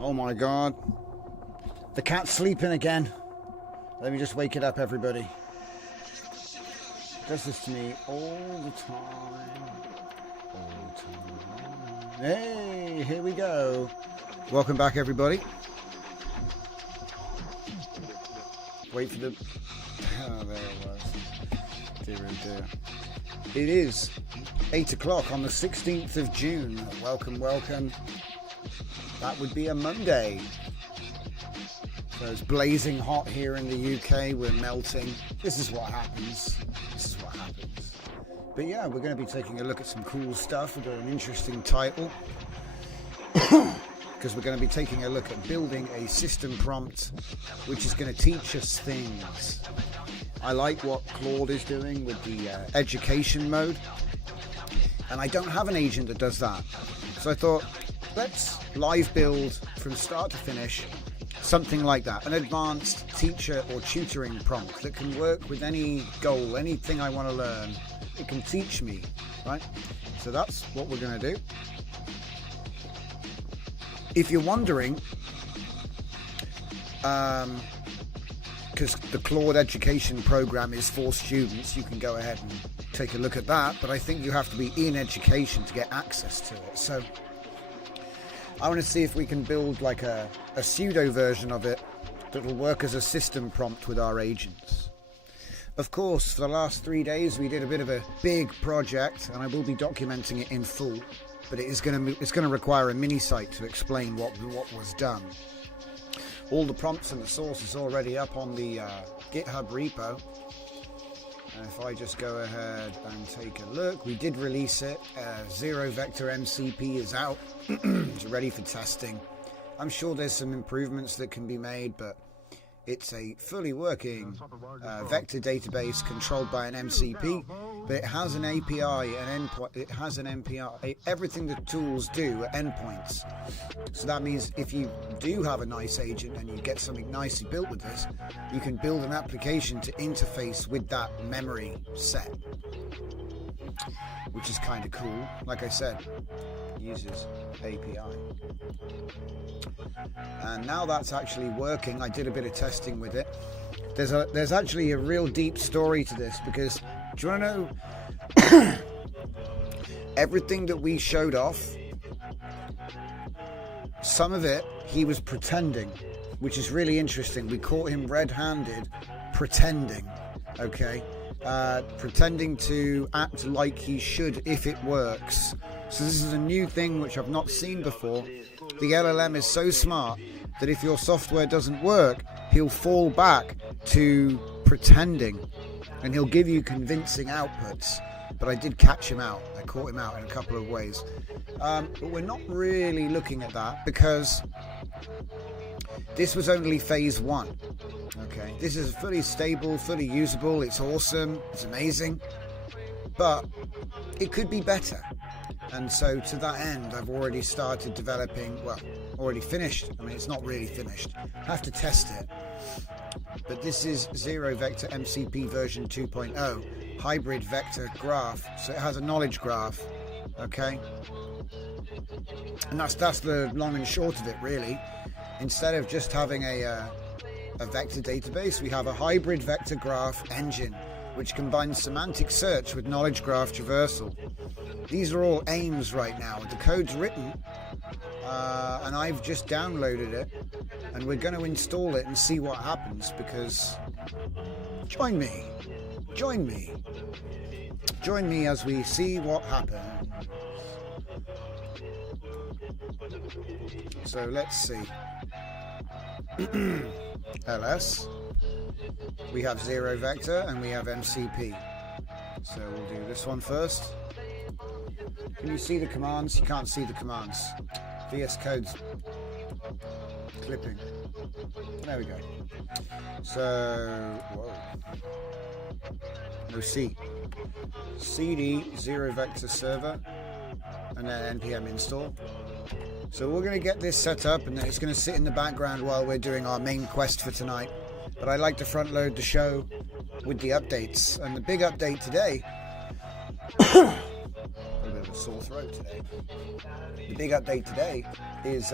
Oh my god. The cat's sleeping again. Let me just wake it up, everybody. It does this to me all the time. All the time. Hey, here we go. Welcome back, everybody. Wait for the... Oh, there it was. Dear oh dear. It is 8 o'clock on the 16th of June. Welcome, welcome. That would be a Monday. So it's blazing hot here in the UK. We're melting. This is what happens. This is what happens. But yeah, we're going to be taking a look at some cool stuff. We've got an interesting title. Because we're going to be taking a look at building a system prompt which is going to teach us things. I like what Claude is doing with the education mode. And I don't have an agent that does that. So I thought, let's live build from start to finish something like that, an advanced teacher or tutoring prompt that can work with any goal, anything I want to learn. It can teach me, right? So that's what we're going to do. If you're wondering, because the Claude education program is for students, you can go ahead and take a look at that, but I think you have to be in education to get access to it. So I want to see if we can build like a pseudo version of it that will work as a system prompt with our agents. Of course, for the last 3 days we did a bit of a big project, and I will be documenting it in full, but it's going to require a mini site to explain what was done. All the prompts and the source is already up on the GitHub repo. And if I just go ahead and take a look, we did release it. Zero Vector MCP is out. It's ready for testing. I'm sure there's some improvements that can be made, but it's a fully working vector database controlled by an MCP. but it has an API, an endpoint. It has an MPI. Everything the tools do are endpoints. So that means if you do have a nice agent and you get something nicely built with this, you can build an application to interface with that memory set, which is kind of cool. Like I said, uses API. And now that's actually working. I did a bit of testing with it. There's actually a real deep story to this, because do you want to know everything that we showed off? Some of it he was pretending, which is really interesting. We caught him red-handed pretending, okay? Pretending to act like he should if it works. So this is a new thing which I've not seen before. The LLM is so smart that if your software doesn't work, he'll fall back to pretending and he'll give you convincing outputs. But I did catch him out. I caught him out in a couple of ways. But we're not really looking at that because this was only phase 1. Okay, this is fully stable, fully usable. It's awesome. It's amazing. But it could be better. And so to that end, I've already started developing, well, already finished. I mean, it's not really finished. I have to test it. But this is Zero Vector MCP version 2.0, hybrid vector graph. So it has a knowledge graph, okay? And that's the long and short of it, really. Instead of just having a vector database, we have a hybrid vector graph engine, which combines semantic search with knowledge graph traversal. These are all aims right now. The code's written, and I've just downloaded it, and we're going to install it and see what happens, because join me as we see what happens. So let's see. LS, we have Zero Vector and we have MCP. So we'll do this one first. Can you see the commands? You can't see the commands. VS Code's clipping. There we go. So, whoa. No C. CD, Zero Vector Server, and then npm install. So we're going to get this set up, and then it's going to sit in the background while we're doing our main quest for tonight. But I like to front load the show with the updates. And the big update today, a bit of a sore throat today. The big update today is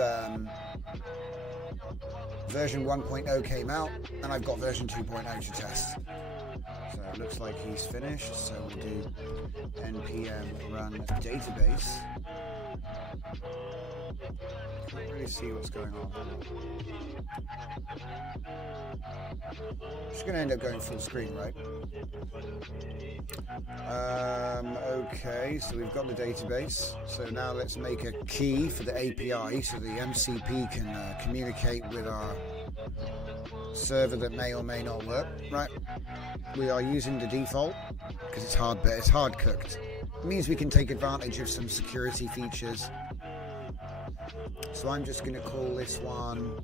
version 1.0 came out, and I've got version 2.0 to test. So it looks like he's finished. So we'll do npm run database. Can't really see what's going on. It's going to end up going full screen, right? Okay, so we've got the database. So now let's make a key for the API so the MCP can communicate with our server that may or may not work. Right, we are using the default because it's hard cooked. It means we can take advantage of some security features. So I'm just going to call this one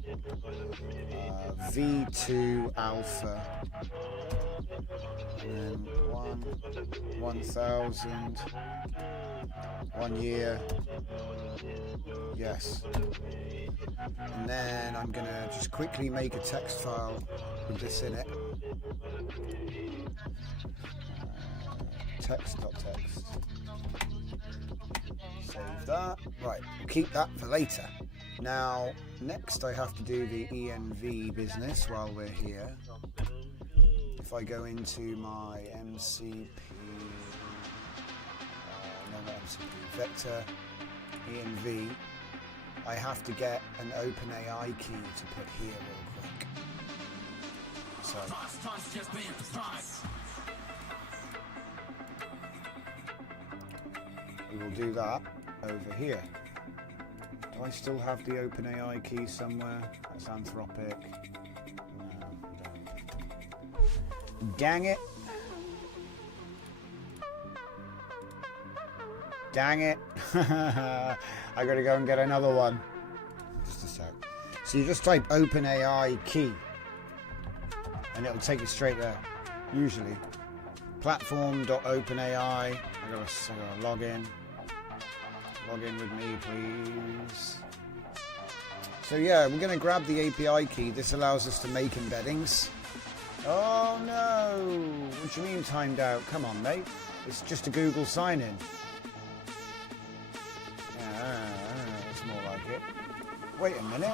V2 Alpha, and then 1000, 1 year, yes. And then I'm going to just quickly make a text file with this in it. Text.txt. Save that. Right, we'll keep that for later. Now, next I have to do the env business while we're here. If I go into my MCP, not MCP, vector env, I have to get an OpenAI key to put here real quick. So, we will do that over here. Do I still have the OpenAI key somewhere? That's Anthropic. No, don't. Dang it. Dang it. I gotta go and get another one. Just a sec. So you just type OpenAI key and it'll take you straight there. Usually. Platform.openai. I gotta log in. Log in with me, please. So yeah, we're going to grab the API key. This allows us to make embeddings. Oh no! What do you mean timed out? Come on, mate. It's just a Google sign-in. Yeah, that's more like it. Wait a minute.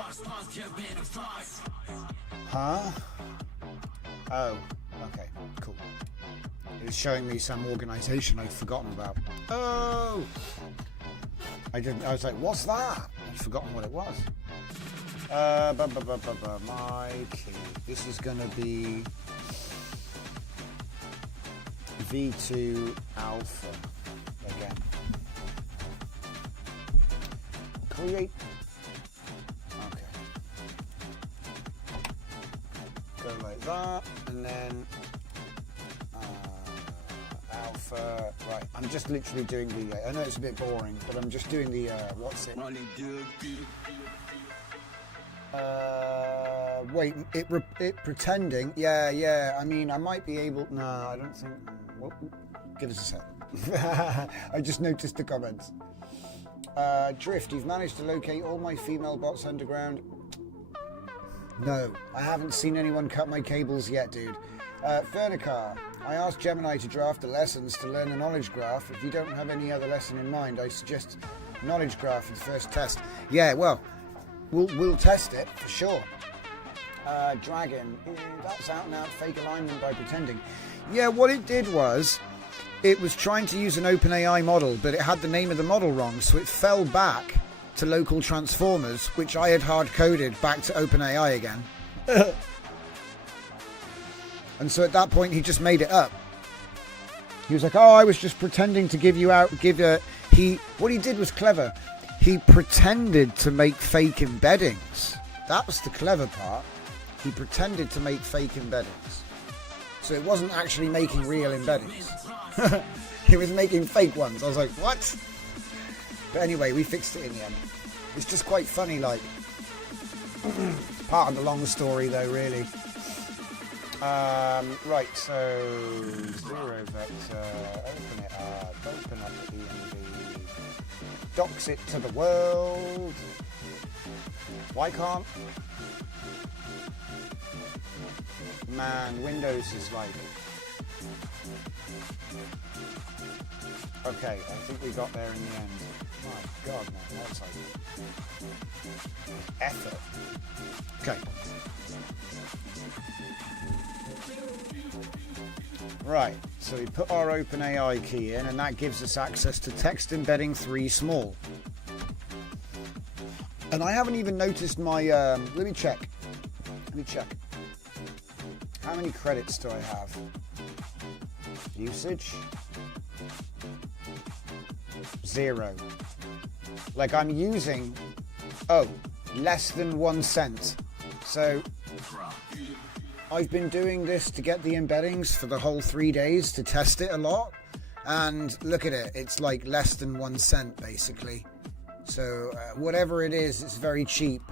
Huh? Oh, okay, cool. It was showing me some organization I'd forgotten about. Oh! I was like, what's that? I'd forgotten what it was. My key. This is going to be V2 alpha again. Create. Okay. Go like that, and then alpha. Right. I'm just literally doing the. I know it's a bit boring, but I'm just doing the. What's it? Wait, it pretending. Yeah. I mean, I might be able. No, I don't think. Well, give us a sec. I just noticed the comments. Drift, you've managed to locate all my female bots underground. No, I haven't seen anyone cut my cables yet, dude. Fernicar, I asked Gemini to draft the lessons to learn the knowledge graph. If you don't have any other lesson in mind, I suggest knowledge graph for the first test. Yeah, well, we'll test it for sure. Dragon, that's out and out fake alignment by pretending. Yeah, what it did was, it was trying to use an OpenAI model, but it had the name of the model wrong, so it fell back to local transformers, which I had hard-coded back to OpenAI again. And so at that point, he just made it up. He was like, oh, I was just pretending to what he did was clever. He pretended to make fake embeddings. That was the clever part. He pretended to make fake embeddings. So it wasn't actually making real embeddings. He was making fake ones. I was like, what? But anyway, we fixed it in the end. It's just quite funny, like, it's part of the long story though, really. Right, so 0 vector, open up the ENV, docs it to the world. Why can't? Man, Windows is like... Okay, I think we got there in the end. My God, man, that's like... effort. Okay. Right, so we put our OpenAI key in, and that gives us access to text embedding 3 small. And I haven't even noticed my... Let me check. How many credits do I have? Usage? 0. Like I'm using... Oh, less than 1 cent. So... I've been doing this to get the embeddings for the whole 3 days to test it a lot. And look at it. It's like less than 1 cent, basically. So whatever it is, it's very cheap.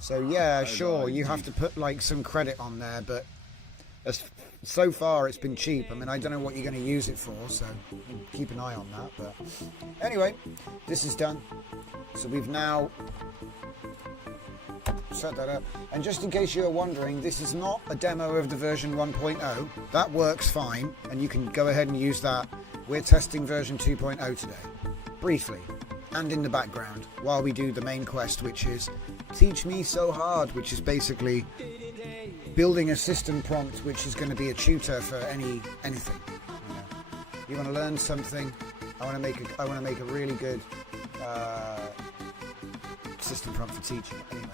So yeah, sure, you have to put like some credit on there, but so far it's been cheap. I mean, I don't know what you're going to use it for, so keep an eye on that. But anyway, this is done. So we've now set that up. And just in case you're wondering, this is not a demo of the version 1.0. That works fine, and you can go ahead and use that. We're testing version 2.0 today, briefly, and in the background, while we do the main quest, which is Teach Me So Hard, which is basically building a system prompt, which is going to be a tutor for anything. You want to learn something? I want to make a really good system prompt for teaching. Anyway,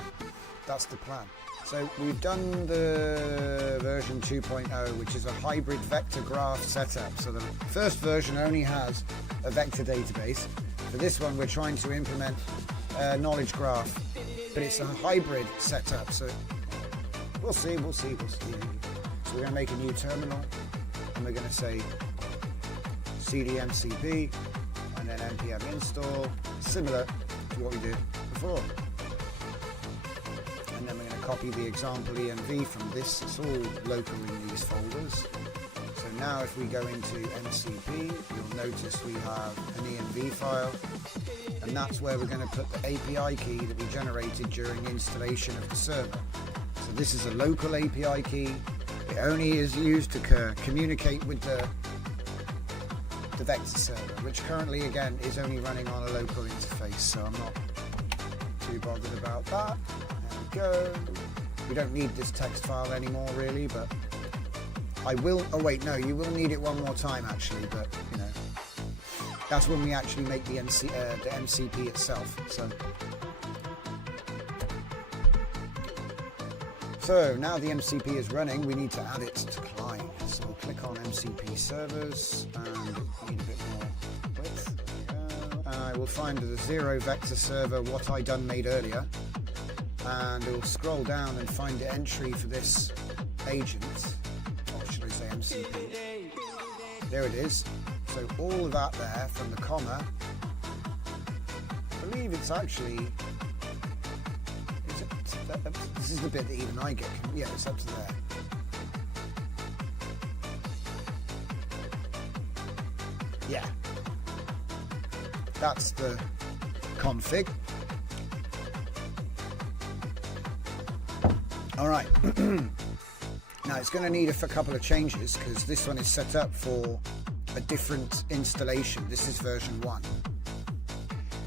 that's the plan. So we've done the version 2.0, which is a hybrid vector graph setup. So the first version only has a vector database. For this one, we're trying to implement a knowledge graph, but it's a hybrid setup. So we'll see. So we're going to make a new terminal, and we're going to say cdmcp and then npm install, similar to what we did before. And then we're going to copy the example env from this. It's all local in these folders. So now if we go into MCP, you'll notice we have an env file, and that's where we're going to put the API key that we generated during installation of the server. So this is a local API key. It only is used to communicate with the vector server, which currently again is only running on a local interface, so I'm not too bothered about that. There we go. We don't need this text file anymore really, but I will, oh wait, no, you will need it one more time actually, but you know, that's when we actually make the MCP itself. So now the MCP is running, we need to add it to client. So we'll click on MCP servers and need a bit more width. There we go. And I will find the 0 vector server, what I done made earlier. And we'll scroll down and find the entry for this agent, or should I say MCP. There it is. So all of that there from the comma, I believe it's actually, this is the bit that even I get, yeah, it's up to there. Yeah, that's the config. All right, now it's going to need a couple of changes because this one is set up for a different installation. This is version 1.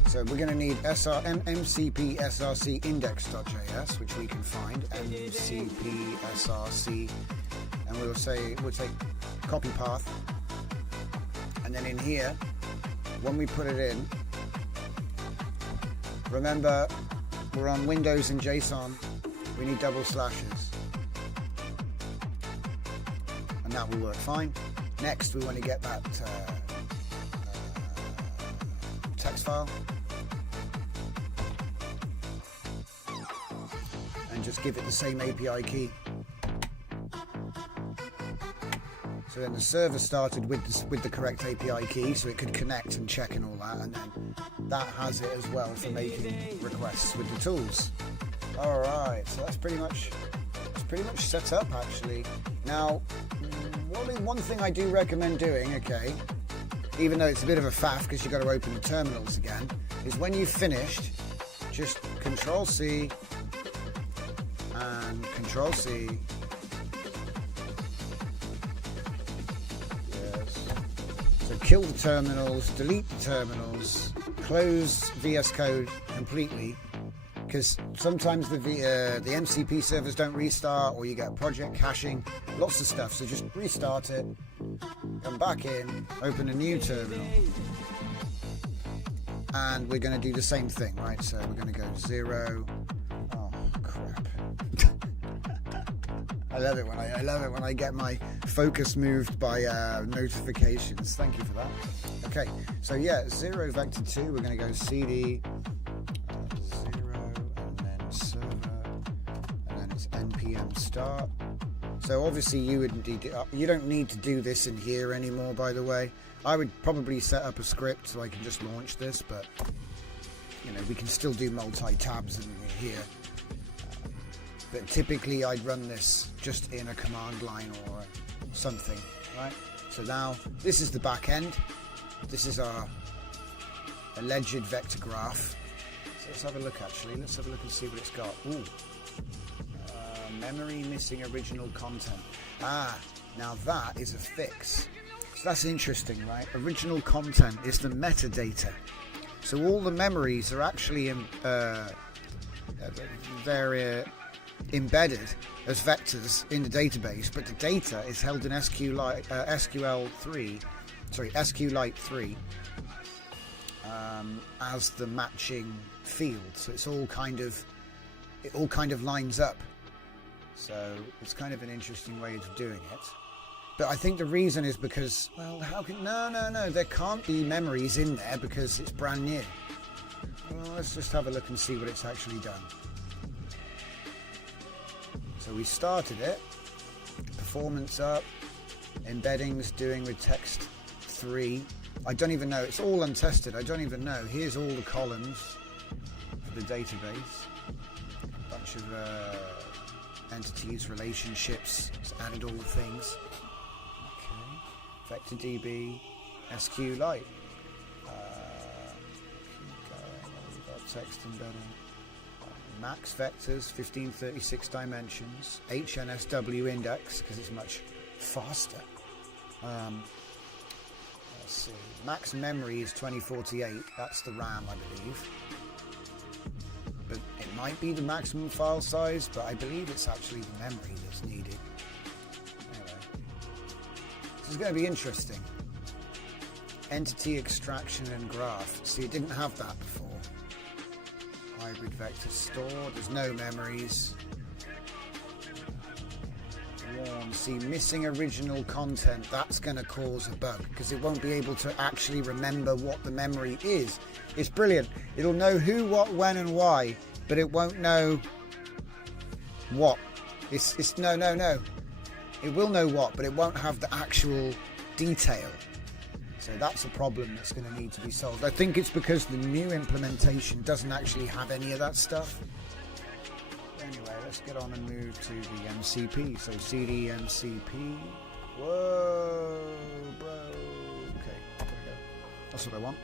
So we're going to need MCP src index.js, which we can find, MCP src, and we'll take copy path, and then in here, when we put it in, remember we're on Windows and JSON, we need double slashes, and that will work fine. Next we want to get that text file and just give it the same API key. So then the server started with the correct API key, so it could connect and check and all that, and then that has it as well for making requests with the tools. All right, so that's pretty much set up actually. Now, one thing I do recommend doing, okay, even though it's a bit of a faff because you've got to open the terminals again, is when you've finished, just Control-C and Control-C. Yes. So kill the terminals, delete the terminals, close VS Code completely, because sometimes the MCP servers don't restart, or you get project caching, lots of stuff. So just restart it, come back in, open a new terminal, and we're going to do the same thing, right? So we're going to go 0. Oh crap! I love it when I get my focus moved by notifications. Thank you for that. Okay, so yeah, 0 vector 2. We're going to go cd. npm start. So obviously you don't need to do this in here anymore, by the way. I would probably set up a script so I can just launch this, but you know, we can still do multi-tabs in here. But typically I'd run this just in a command line or something, right? So now this is the back end. This is our alleged vector graph. So let's have a look actually. Let's have a look and see what it's got. Ooh. Memory missing original content. Now that is a fix. So that's interesting, right? Original content is the metadata. So all the memories are actually embedded as vectors in the database, but the data is held in SQLite 3 as the matching field. So it's all kind of lines up. So it's kind of an interesting way of doing it. But I think the reason is because, well, no, there can't be memories in there because it's brand new. Well, let's just have a look and see what it's actually done. So we started it, performance up, embeddings doing with text 3. I don't even know, it's all untested, I don't even know. Here's all the columns for the database. A bunch of entities, relationships, it's added all the things. Okay. Vector DB, SQLite. We've got text embedding. Max vectors, 1536 dimensions. HNSW index, because it's much faster. Let's see. Max memory is 2048. That's the RAM, I believe. But it might be the maximum file size, but I believe it's actually the memory that's needed. Anyway, this is going to be interesting. Entity extraction and graph. See, it didn't have that before. Hybrid vector store. There's no memories. See, missing original content. That's going to cause a bug because it won't be able to actually remember what the memory is. It's brilliant. It'll know who, what, when, and why, but it won't know what. It's no. It will know what, but it won't have the actual detail. So that's a problem that's going to need to be solved. I think it's because the new implementation doesn't actually have any of that stuff. Anyway, let's get on and move to the MCP. So CD MCP. Whoa, bro. Okay, there we go. That's what I want.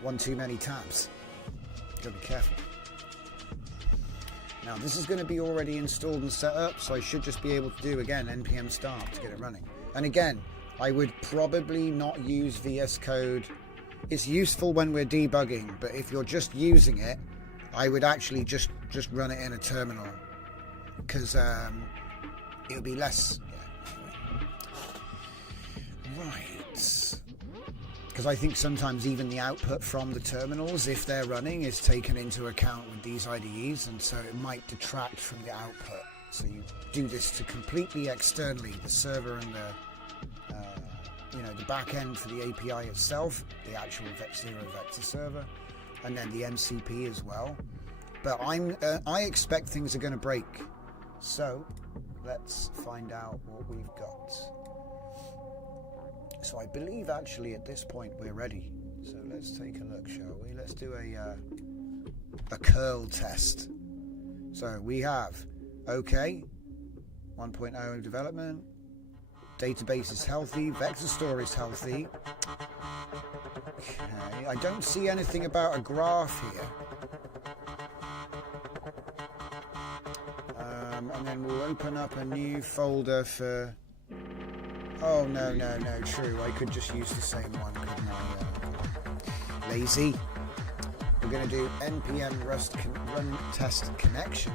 One too many tabs. Gotta be careful. Now, this is going to be already installed and set up, so I should just be able to do, again, npm start to get it running. And again, I would probably not use VS Code. It's useful when we're debugging, but if you're just using it, I would actually just run it in a terminal, because it'll be less. Yeah. Right. Because I think sometimes even the output from the terminals, if they're running, is taken into account with these IDEs, and so it might detract from the output. So you do this to completely externally, the server and the the back end for the API itself, the actual zero vector server, and then the MCP as well. But I expect things are going to break. So let's find out what we've got. So I believe actually at this point we're ready. So let's take a look, shall we? Let's do a curl test. So we have OK, 1.0 development. Database is healthy, vector store is healthy. Okay, I don't see anything about a graph here. And then we'll open up a new folder for... Oh, no, true. I could just use the same one, couldn't I? Lazy. We're going to do npm run test connection.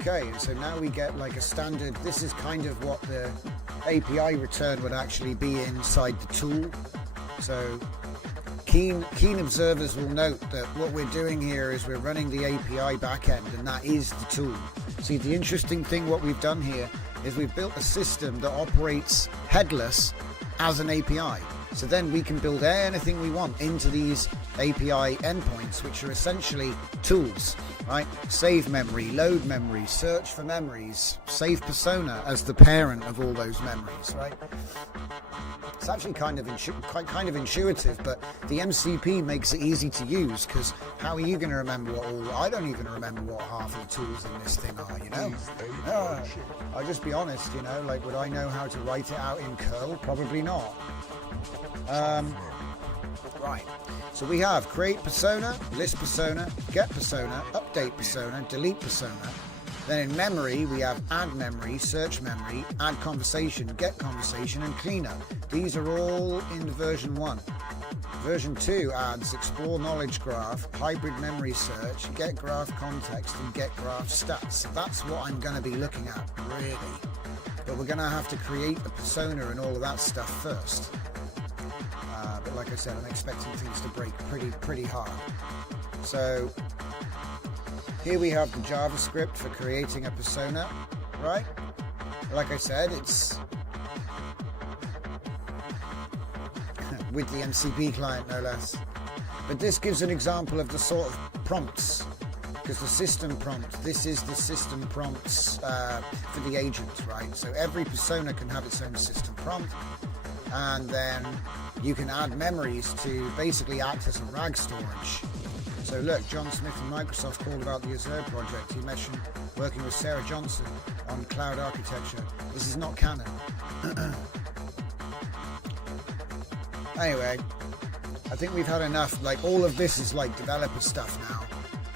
Okay, so now we get like a standard. This is kind of what the API return would actually be inside the tool. So keen observers will note that what we're doing here is we're running the API backend, and that is the tool. See, the interesting thing what we've done here is we've built a system that operates headless as an API. So then we can build anything we want into these API endpoints, which are essentially tools, right? Save memory, load memory, search for memories, save persona as the parent of all those memories, right? It's actually kind of intuitive, but the MCP makes it easy to use, because how are you going to remember what all... I don't even remember what half of the tools in this thing are, you know? I'll just be honest, you know, like, would I know how to write it out in curl? Probably not. Right, so we have create persona, list persona, get persona, update persona, delete persona. Then in memory we have add memory, search memory, add conversation, get conversation, and cleanup. These are all in version 1. Version 2 adds explore knowledge graph, hybrid memory search, get graph context, and get graph stats. So that's what I'm going to be looking at, really. But we're going to have to create a persona and all of that stuff first. But like I said, I'm expecting things to break pretty hard. So here we have the JavaScript for creating a persona, right? Like I said, it's with the MCP client, no less. But this gives an example of the sort of prompts, because the system prompt, this is the system prompts for the agent, right? So every persona can have its own system prompt, and then you can add memories to basically act as a RAG storage. So look, John Smith from Microsoft called about the Azure project. He mentioned working with Sarah Johnson on cloud architecture. This is not canon. Anyway, I think we've had enough. Like, all of this is like developer stuff now.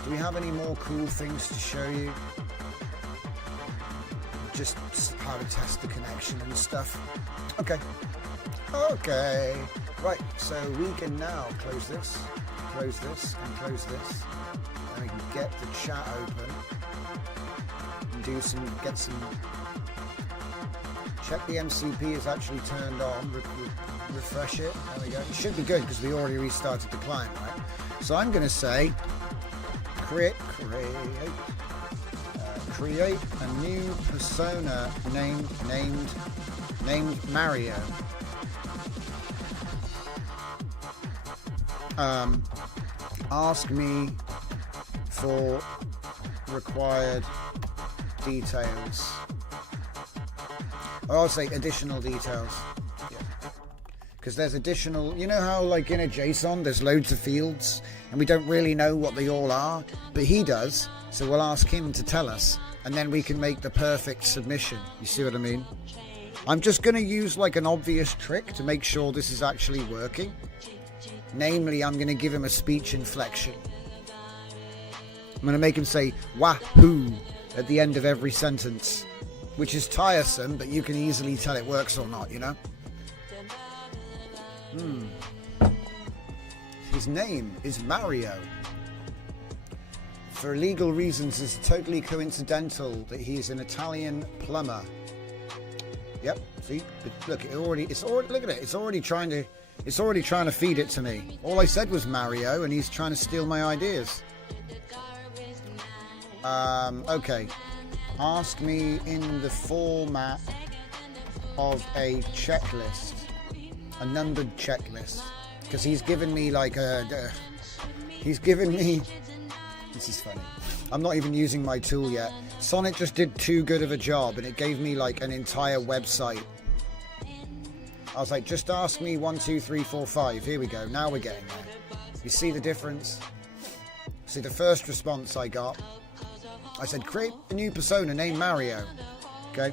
Do we have any more cool things to show you? Just how to test the connection and stuff. Okay. Okay. Right, so we can now close this, and close this. And we can get the chat open. And check the MCP is actually turned on. Refresh it. There we go. It should be good because we already restarted the client, right? So I'm going to say create a new persona named Mario. Ask me for required details. Or I'll say additional details. Yeah. Because there's additional, you know how like in a JSON there's loads of fields and we don't really know what they all are, but he does, so we'll ask him to tell us and then we can make the perfect submission. You see what I mean? I'm just going to use like an obvious trick to make sure this is actually working. Namely, I'm going to give him a speech inflection. I'm going to make him say wahoo at the end of every sentence, which is tiresome, but you can easily tell it works or not, you know? His name is Mario. For legal reasons, it's totally coincidental that he's an Italian plumber. Yep, see? Look, look at it. It's already trying to feed it to me. All I said was Mario, and he's trying to steal my ideas. Okay. Ask me in the format of a checklist, a numbered checklist, because he's given me like this is funny. I'm not even using my tool yet. Sonnet just did too good of a job, and it gave me like an entire website. I was like, just ask me 1, 2, 3, 4, 5. Here we go. Now we're getting there. You see the difference? See, the first response I got, I said, create a new persona named Mario. Okay?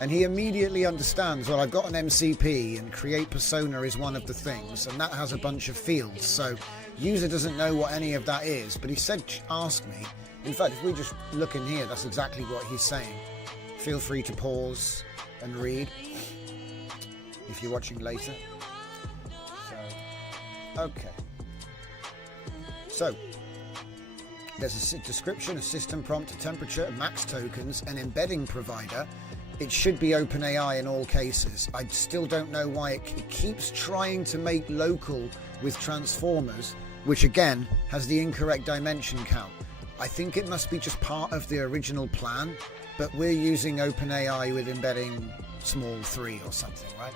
And he immediately understands, well, I've got an MCP and create persona is one of the things, and that has a bunch of fields. So user doesn't know what any of that is, but he said, ask me. In fact, if we just look in here, that's exactly what he's saying. Feel free to pause and read if you're watching later. So, okay. So, there's a description, a system prompt, a temperature, max tokens, an embedding provider. It should be OpenAI in all cases. I still don't know why it keeps trying to make local with transformers, which again has the incorrect dimension count. I think it must be just part of the original plan, but we're using OpenAI with embedding small 3 or something, right?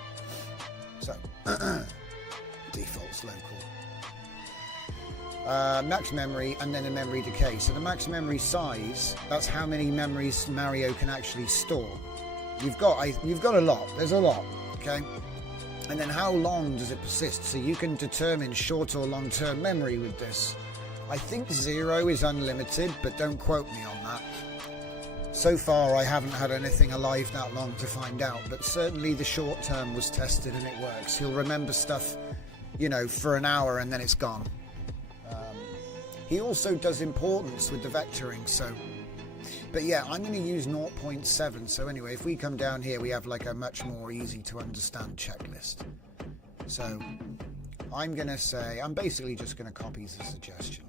So, defaults local. Max memory and then a memory decay. So the max memory size, that's how many memories Mario can actually store. You've got a lot. There's a lot, okay? And then how long does it persist? So you can determine short or long-term memory with this. I think 0 is unlimited, but don't quote me on that. So far, I haven't had anything alive that long to find out, but certainly the short term was tested and it works. He'll remember stuff, you know, for an hour and then it's gone. He also does importance with the vectoring, so... But yeah, I'm going to use 0.7, so anyway, if we come down here, we have like a much more easy to understand checklist. So, I'm going to say, I'm basically just going to copy the suggestion.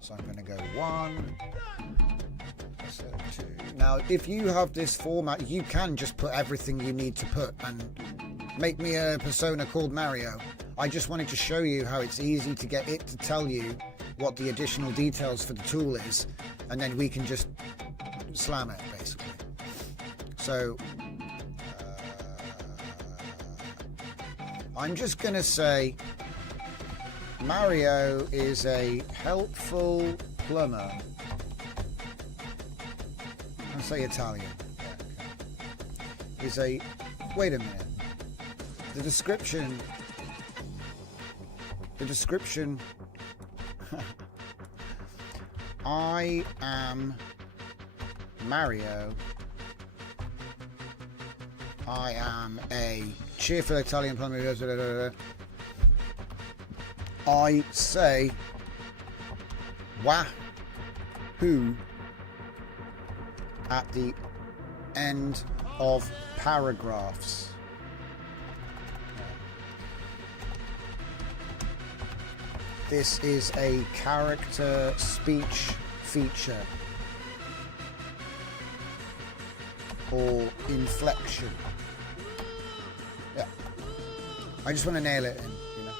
So I'm going to go 1, so 2. Now, if you have this format, you can just put everything you need to put and make me a persona called Mario. I just wanted to show you how it's easy to get it to tell you what the additional details for the tool is, and then we can just slam it, basically. So, I'm just going to say Mario is a helpful plumber. I'll say Italian. Is a... Wait a minute. The description... I am Mario. I am a cheerful Italian plumber. I say wahoo at the end of paragraphs. This is a character speech feature or inflection. Yeah. I just want to nail it in, you know.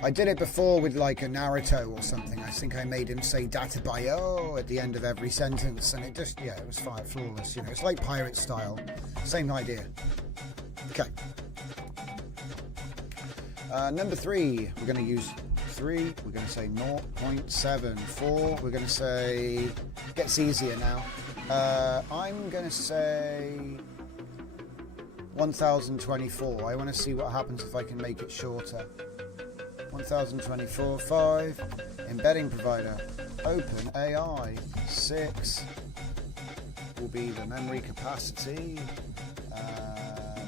I did it before with like a Naruto or something. I think I made him say Databayo at the end of every sentence, and it just, yeah, it was flawless. You know, it's like pirate style. Same idea. Okay. Number 3, we're going to use 3. We're going to say 0.74. We're going to say, gets easier now. I'm going to say 1024. I want to see what happens if I can make it shorter. 1024, 5, embedding provider, open AI, 6 will be the memory capacity.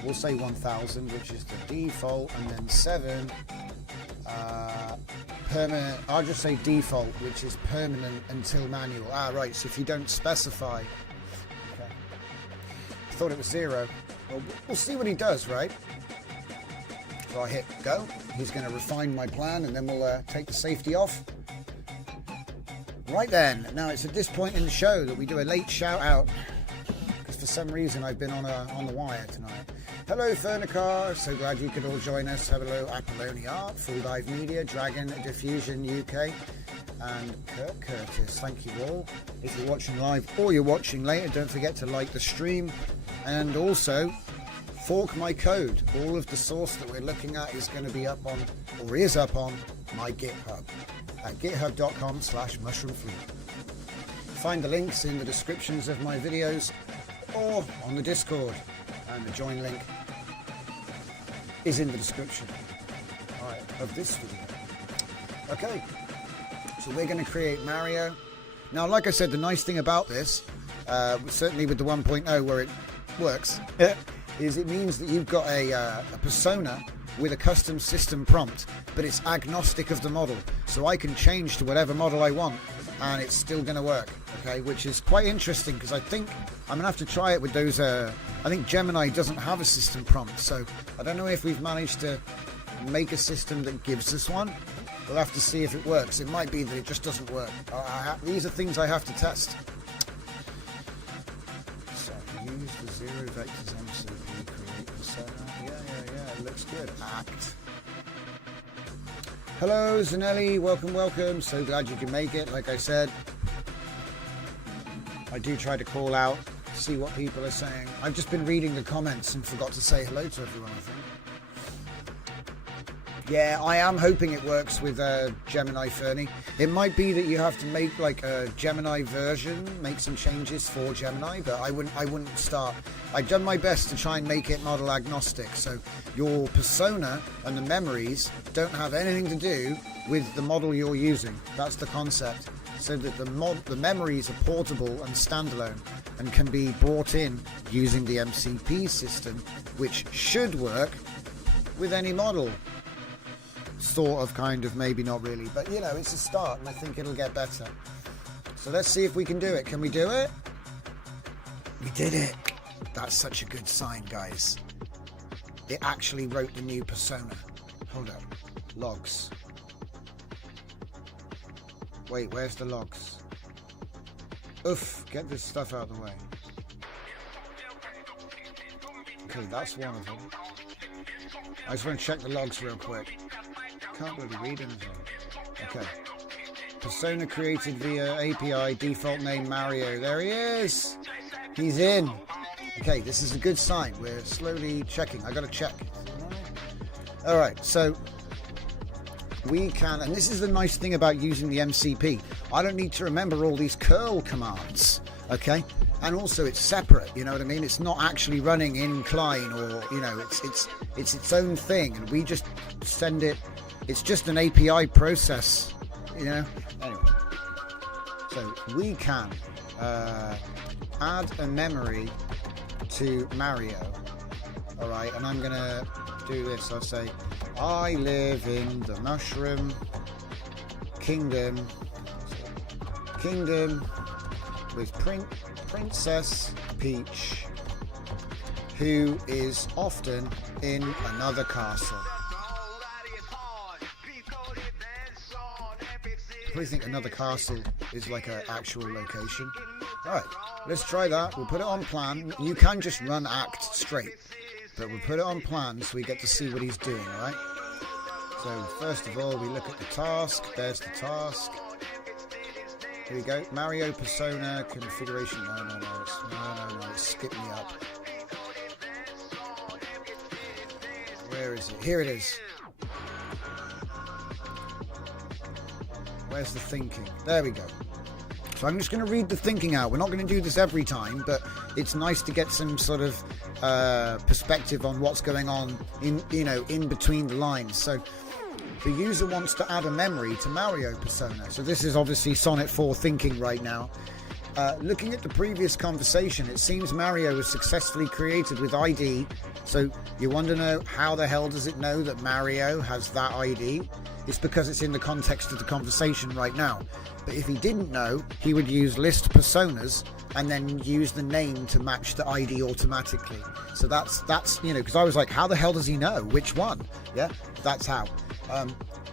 We'll say 1000, which is the default, and then 7, permanent. I'll just say default, which is permanent until manual. Right, so if you don't specify. Okay. I thought it was 0. Well, we'll see what he does, right? So I hit go. He's going to refine my plan, and then we'll take the safety off. Right then, now it's at this point in the show that we do a late shout out, because for some reason I've been on the wire tonight. Hello Fernicar, so glad you could all join us. Hello Apollonia, Full Dive Media, Dragon Diffusion UK, and Kurt Curtis. Thank you all. If you're watching live or you're watching later, don't forget to like the stream, and also fork my code. All of the source that we're looking at is going to be up on, or is up on, my GitHub at github.com/mushroomfleet. Find the links in the descriptions of my videos or on the Discord, and the join link is in the description of this video. Okay, so we're going to create Mario. Now, like I said, the nice thing about this, certainly with the 1.0 where it works, is it means that you've got a persona with a custom system prompt, but it's agnostic of the model, so I can change to whatever model I want and it's still going to work, okay, which is quite interesting, because I think I'm going to have to try it with those, I think Gemini doesn't have a system prompt, so I don't know if we've managed to make a system that gives us one. We'll have to see if it works. It might be that it just doesn't work. These are things I have to test. So use the 0 vectors MCP, create persona. Yeah, it looks good. Act. Hello Zanelli, welcome. So glad you can make it. Like I said, I do try to call out, see what people are saying. I've just been reading the comments and forgot to say hello to everyone, I think. Yeah, I am hoping it works with Gemini Fernie. It might be that you have to make like a Gemini version, make some changes for Gemini, but I wouldn't start. I've done my best to try and make it model agnostic, so your persona and the memories don't have anything to do with the model you're using. That's the concept, so that the memories are portable and standalone and can be brought in using the MCP system, which should work with any model. Sort of, kind of, maybe not really, but you know, it's a start and I think it'll get better. So let's see if we can do it. Can we do it? We did it. That's such a good sign, guys. It actually wrote the new persona. Hold up. Logs. Wait, where's the logs? Oof, get this stuff out of the way. Okay, that's one of them. I just want to check the logs real quick. Can't really read anything. Okay. Persona created via API, default name Mario. There he is. He's in. Okay, this is a good sign. We're slowly checking. I gotta check. Alright, so we can, and this is the nice thing about using the MCP. I don't need to remember all these curl commands. Okay? and also it's separate, you know what I mean? It's not actually running in Klein, or you know, it's its own thing, and we just send it. It's just an API process, you know. Anyway, so we can add a memory to Mario. All right, and I'm gonna do this. I'll say, I live in the Mushroom Kingdom with Princess Peach, who is often in another castle. I probably think another castle is like an actual location. Alright, let's try that. We'll put it on plan. You can just run act straight, but we'll put it on plan so we get to see what he's doing, alright? So first of all, we look at the task. There's the task. Here we go. Mario persona configuration. No. Skip me up. Where is it? Here it is. Where's the thinking? There we go. So I'm just going to read the thinking out. We're not going to do this every time, but it's nice to get some sort of perspective on what's going on in between the lines. So the user wants to add a memory to Mario persona. So this is obviously Sonnet 4 thinking right now. Looking at the previous conversation, it seems Mario was successfully created with ID. So you want to know, how the hell does it know that Mario has that ID? It's because it's in the context of the conversation right now. But if he didn't know, he would use list personas and then use the name to match the ID automatically. So that's because I was like, how the hell does he know which one? Yeah, that's how.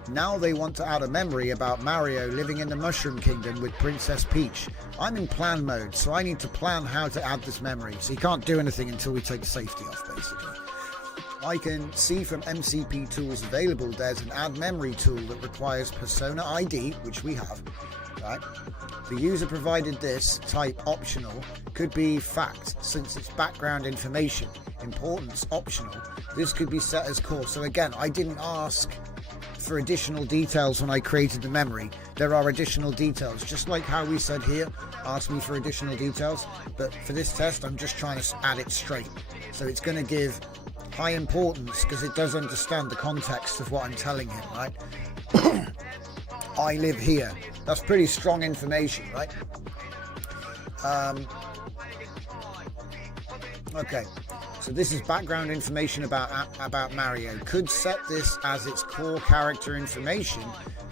Now they want to add a memory about Mario living in the Mushroom Kingdom with Princess Peach. I'm in plan mode, so I need to plan how to add this memory. So you can't do anything until we take the safety off, basically. I can see from MCP tools available, there's an add memory tool that requires persona ID, which we have, right? The user provided this type optional, could be fact, since it's background information. Importance optional. This could be set as core. So again, I didn't ask for additional details when I created the memory. There are additional details, just like how we said here, ask me for additional details. But for this test, I'm just trying to add it straight. So it's going to give high importance because it does understand the context of what I'm telling him, right? I live here. That's pretty strong information, right? Okay, so this is background information about Mario. Could set this as its core character information.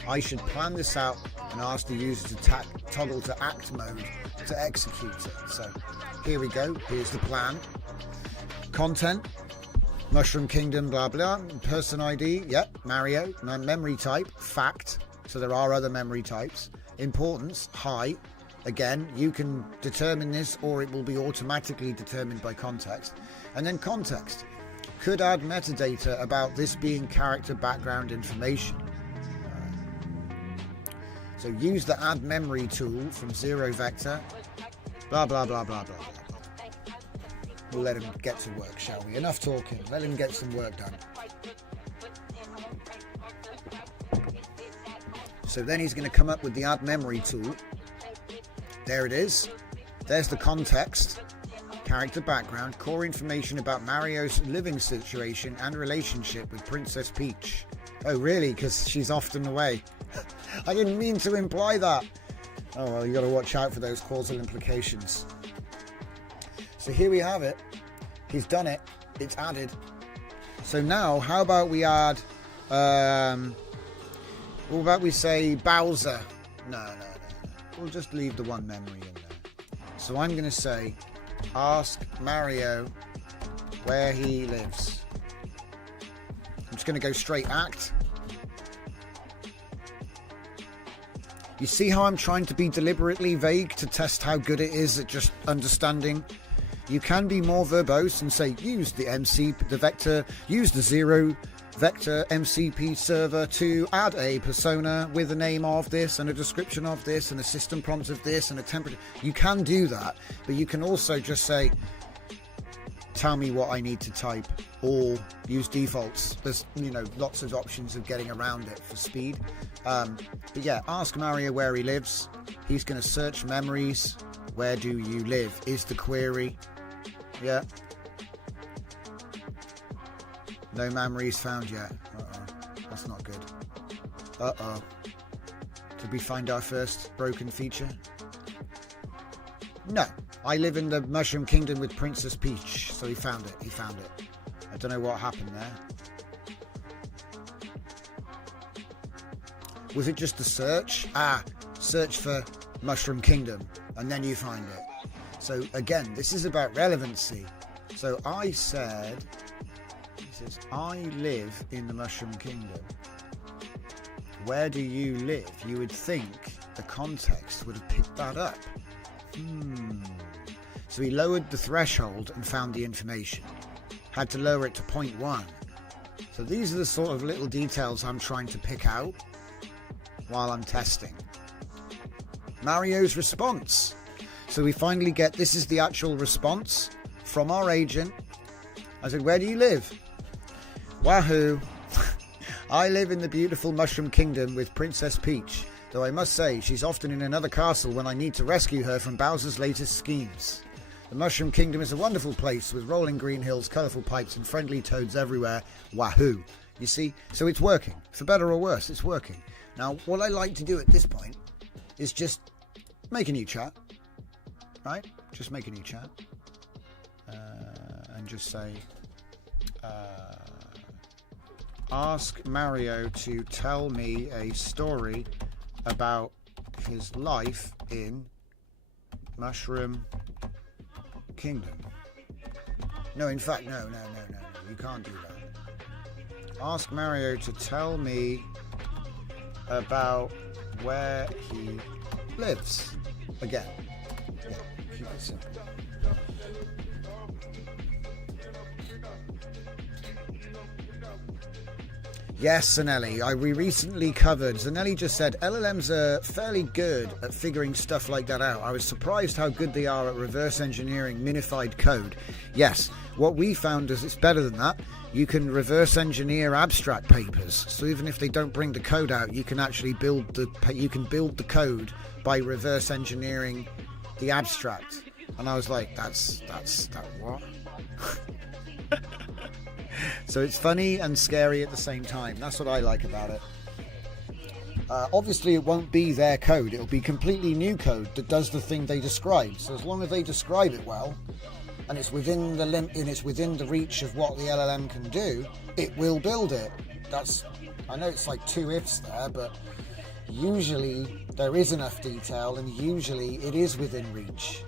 I should plan this out and ask the user to toggle to act mode to execute it. So here we go. Here's the plan. Content. Mushroom Kingdom, blah, blah. Person ID, yep, Mario. Memory type, fact. So there are other memory types. Importance, high. Again, you can determine this or it will be automatically determined by context. And then context. Could add metadata about this being character background information. So use the add memory tool from zero vector. Blah, blah, blah, blah, blah, blah. We'll let him get to work, shall we? Enough talking. Let him get some work done. So then he's going to come up with the add memory tool. There it is. There's the context, character background, core information about Mario's living situation and relationship with Princess Peach. Oh, really? Because she's often away. I didn't mean to imply that. Oh, well, you got to watch out for those causal implications. So here we have it. He's done it. It's added. So now, how about we add, what about we say Bowser? No. We'll just leave the one memory in there. So I'm going to say, ask Mario where he lives. I'm just going to go straight act. You see how I'm trying to be deliberately vague to test how good it is at just understanding? You can be more verbose and say, use the zero vector MCP server to add a persona with a name of this and a description of this and a system prompt of this and a temperature. You can do that, but you can also just say, tell me what I need to type, or use defaults. There's lots of options of getting around it for speed. But yeah, ask Mario where he lives. He's going to search memories. Where do you live is the query. Yeah. No memories found yet. That's not good. Did we find our first broken feature? No. I live in the Mushroom Kingdom with Princess Peach. So he found it. I don't know what happened there. Was it just a search? Search for Mushroom Kingdom. And then you find it. So again, this is about relevancy. So I said... He says, I live in the Mushroom Kingdom. Where do you live? You would think the context would have picked that up. So he lowered the threshold and found the information. Had to lower it to 0.1. So these are the sort of little details I'm trying to pick out while I'm testing. Mario's response. So we finally get, this is the actual response from our agent. I said, where do you live? Wahoo. I live in the beautiful Mushroom Kingdom with Princess Peach, though I must say she's often in another castle when I need to rescue her from Bowser's latest schemes. The Mushroom Kingdom is a wonderful place with rolling green hills, colourful pipes and friendly toads everywhere. Wahoo. You see? So it's working. For better or worse, it's working. Now, what I like to do at this point is just make a new chat. Right? Just make a new chat. And just say... ask Mario to tell me a story about his life in Mushroom Kingdom. No, in fact, no. You can't do that. Ask Mario to tell me about where he lives. Again. Yeah, keep it simple. Yes, Zanelli. We recently covered. Zanelli just said LLMs are fairly good at figuring stuff like that out. I was surprised how good they are at reverse engineering minified code. Yes, what we found is it's better than that. You can reverse engineer abstract papers. So even if they don't bring the code out, you can actually build the code by reverse engineering the abstract. And I was like, that's what? So it's funny and scary at the same time. That's what I like about it. Obviously, it won't be their code. It'll be completely new code that does the thing they describe. So as long as they describe it well, and it's within the reach of what the LLM can do, it will build it. I know it's like two ifs there, but usually there is enough detail, and usually it is within reach.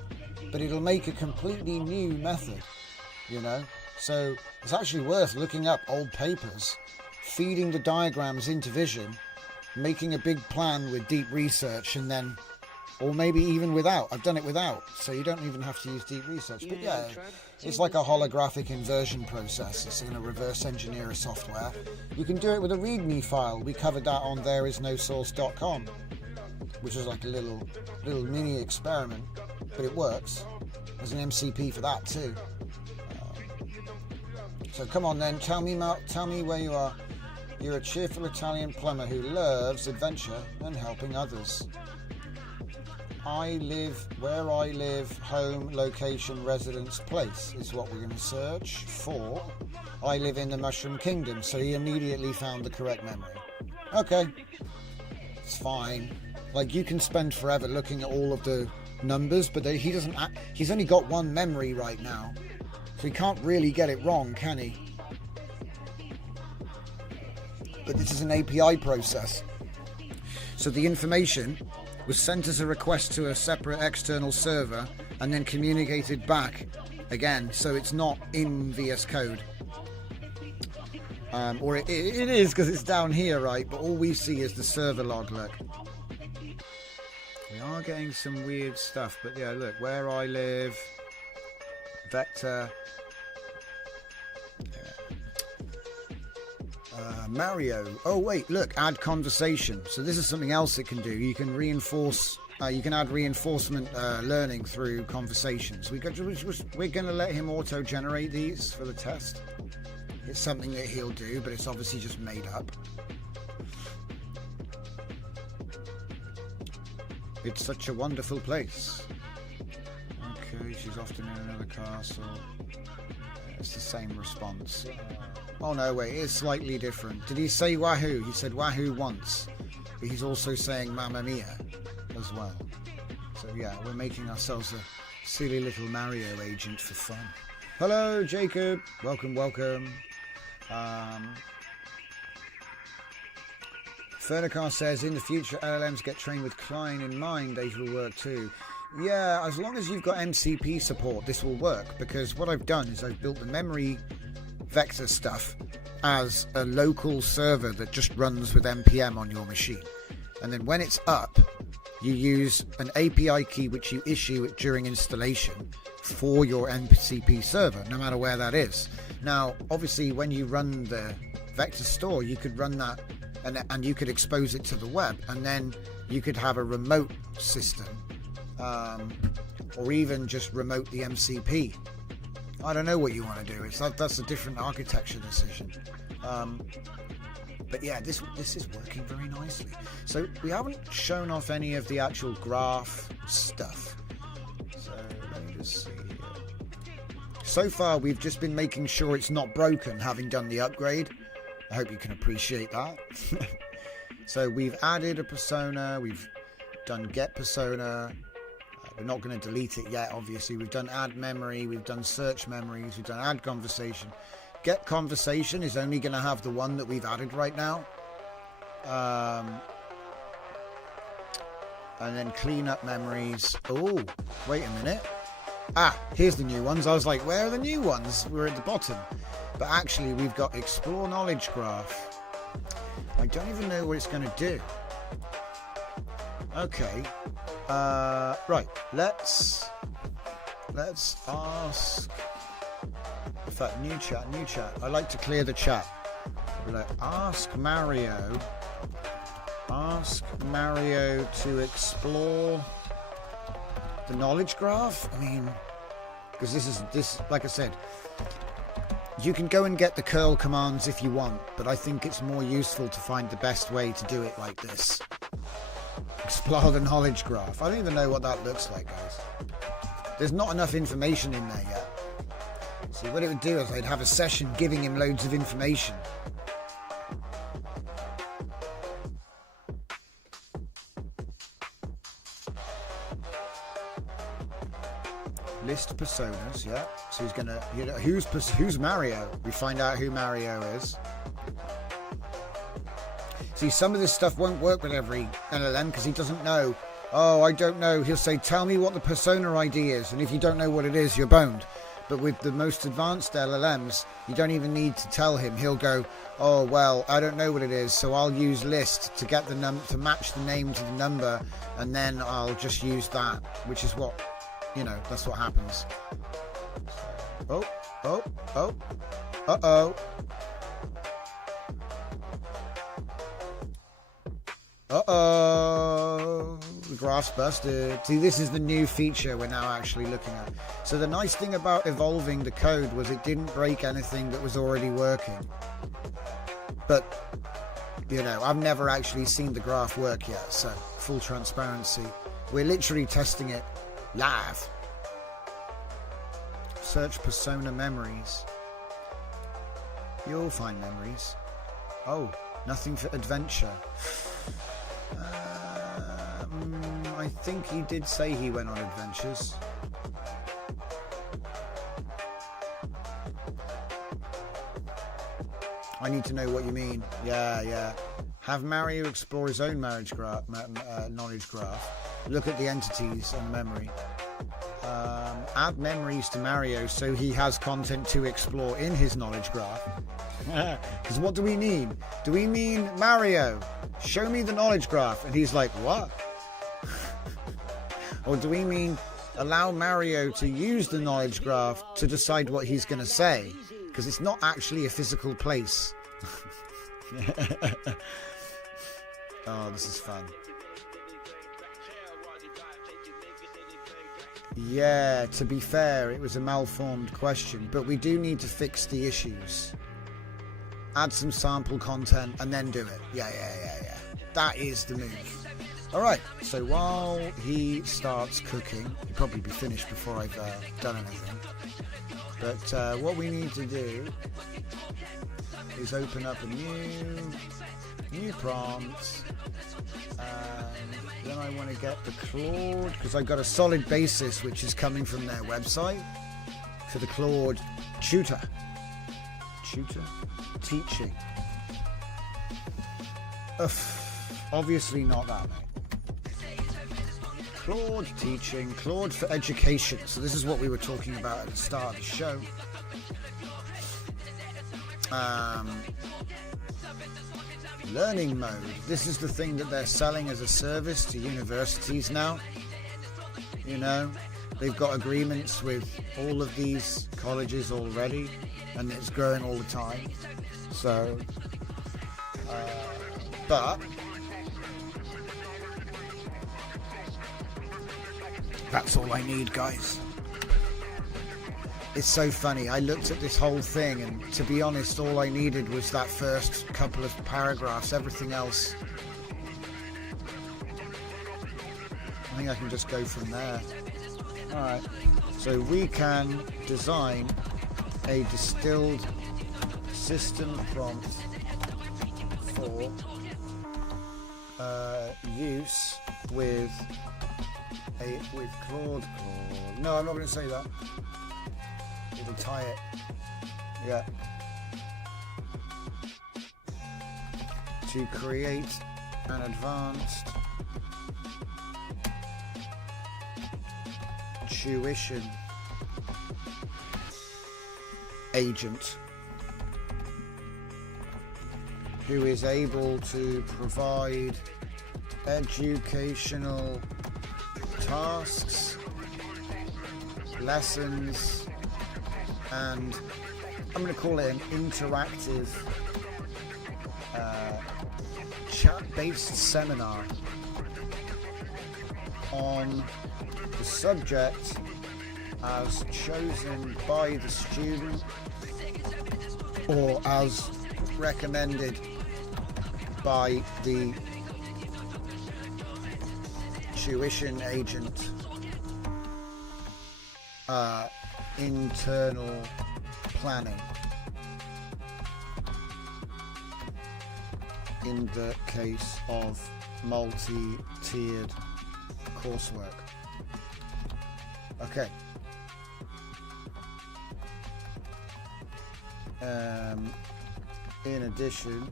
But it'll make a completely new method, you know. So it's actually worth looking up old papers, feeding the diagrams into Vision, making a big plan with deep research, and then, or maybe even without. I've done it without, so you don't even have to use deep research. But yeah, it's like a holographic inversion process. It's going to reverse engineer a software. You can do it with a README file. We covered that on thereisnosource.com, which is like a little mini experiment, but it works. There's an MCP for that too. So come on then, tell me where you are. You're a cheerful Italian plumber who loves adventure and helping others. Where I live, home, location, residence, place is what we're going to search for. I live in the Mushroom Kingdom, so he immediately found the correct memory. Okay, it's fine. Like, you can spend forever looking at all of the numbers, but he's only got one memory right now. So he can't really get it wrong, can he? But this is an API process. So the information was sent as a request to a separate external server and then communicated back again. So it's not in VS Code. Or it is, because it's down here, right? But all we see is the server log, look. We are getting some weird stuff, but yeah, look, where I live, vector, Mario. Oh wait, look, add conversation. So this is something else it can do. You can reinforce. You can add reinforcement learning through conversations. We're going to let him auto-generate these for the test. It's something that he'll do, but it's obviously just made up. It's such a wonderful place. she's often in another castle. It's the same response. Oh no, wait, it's slightly different. Did he say wahoo? He said wahoo once, but he's also saying mamma mia as well. So yeah, we're making ourselves a silly little Mario agent for fun. Hello, Jacob. Welcome, welcome. Fernicar says, in the future, LLMs get trained with Klein in mind. Data will work too. Yeah, as long as you've got MCP support, this will work. Because what I've done is I've built the memory vector stuff as a local server that just runs with NPM on your machine. And then when it's up, you use an API key which you issue during installation for your MCP server, no matter where that is. Now, obviously, when you run the vector store, you could run that and you could expose it to the web, and then you could have a remote system, or even just remote the MCP. I don't know what you want to do. That's a different architecture decision. But yeah, this is working very nicely. So we haven't shown off any of the actual graph stuff. So let me just see here. So far, we've just been making sure it's not broken, having done the upgrade. I hope you can appreciate that. So we've added a persona, we've done get persona. We're not going to delete it yet, obviously. We've done add memory, we've done search memories, we've done add conversation. Get conversation is only going to have the one that we've added right now. And then clean up memories. Oh, wait a minute. Ah, here's the new ones. I was like, where are the new ones? We're at the bottom. But actually, we've got Explore Knowledge Graph. I don't even know what it's going to do. Okay. Right. Let's ask. In fact, new chat. I like to clear the chat. We're like, ask Mario to explore the knowledge graph. I mean, because this, like I said, you can go and get the curl commands if you want, but I think it's more useful to find the best way to do it like this. Explore the knowledge graph. I don't even know what that looks like, guys. There's not enough information in there yet. See, what it would do is I'd have a session giving him loads of information. List personas, yeah. So he's gonna, who's Mario? We find out who Mario is. See, some of this stuff won't work with every LLM because he doesn't know. Oh, I don't know. He'll say, tell me what the persona ID is, and if you don't know what it is, you're boned. But with the most advanced LLMs, you don't even need to tell him. He'll go, oh, well, I don't know what it is, so I'll use list to get the to match the name to the number, and then I'll just use that, which is what, you know, that's what happens. Oh, uh-oh. Uh-oh, the graph's busted. See, this is the new feature we're now actually looking at. So the nice thing about evolving the code was it didn't break anything that was already working. But, you know, I've never actually seen the graph work yet, so full transparency. We're literally testing it live. Search persona memories. You'll find memories. Oh, nothing for adventure. I think he did say he went on adventures. I need to know what you mean. Yeah. Have Mario explore his own knowledge graph. Look at the entities and memory. Add memories to Mario so he has content to explore in his knowledge graph. Because what do we mean? Do we mean, Mario, show me the knowledge graph? And he's like, what? Or do we mean allow Mario to use the knowledge graph to decide what he's going to say? Because it's not actually a physical place. Oh, this is fun. Yeah, to be fair, it was a malformed question, but we do need to fix the issues. Add some sample content and then do it. Yeah. That is the move. Alright, so while he starts cooking, he'll probably be finished before I've done anything. But what we need to do is open up a new prompt. Then I want to get the Claude, because I've got a solid basis which is coming from their website, for the Claude tutor teaching. Obviously not that, mate. Claude teaching, Claude for education. So this is what we were talking about at the start of the show. Learning mode. This is the thing that they're selling as a service to universities now. You know, they've got agreements with all of these colleges already, and it's growing all the time. So, but that's all I need, guys. It's so funny. I looked at this whole thing, and to be honest, all I needed was that first couple of paragraphs. Everything else, I think I can just go from there. Alright, so we can design a distilled system prompt for use with Claude. No, I'm not going to say that. It'll tie it. Yeah. To create an advanced tuition agent who is able to provide educational tasks, lessons, and I'm going to call it an interactive chat-based seminar on the subject as chosen by the student or as recommended by the tuition agent internal planning in the case of multi-tiered coursework. Okay. In addition,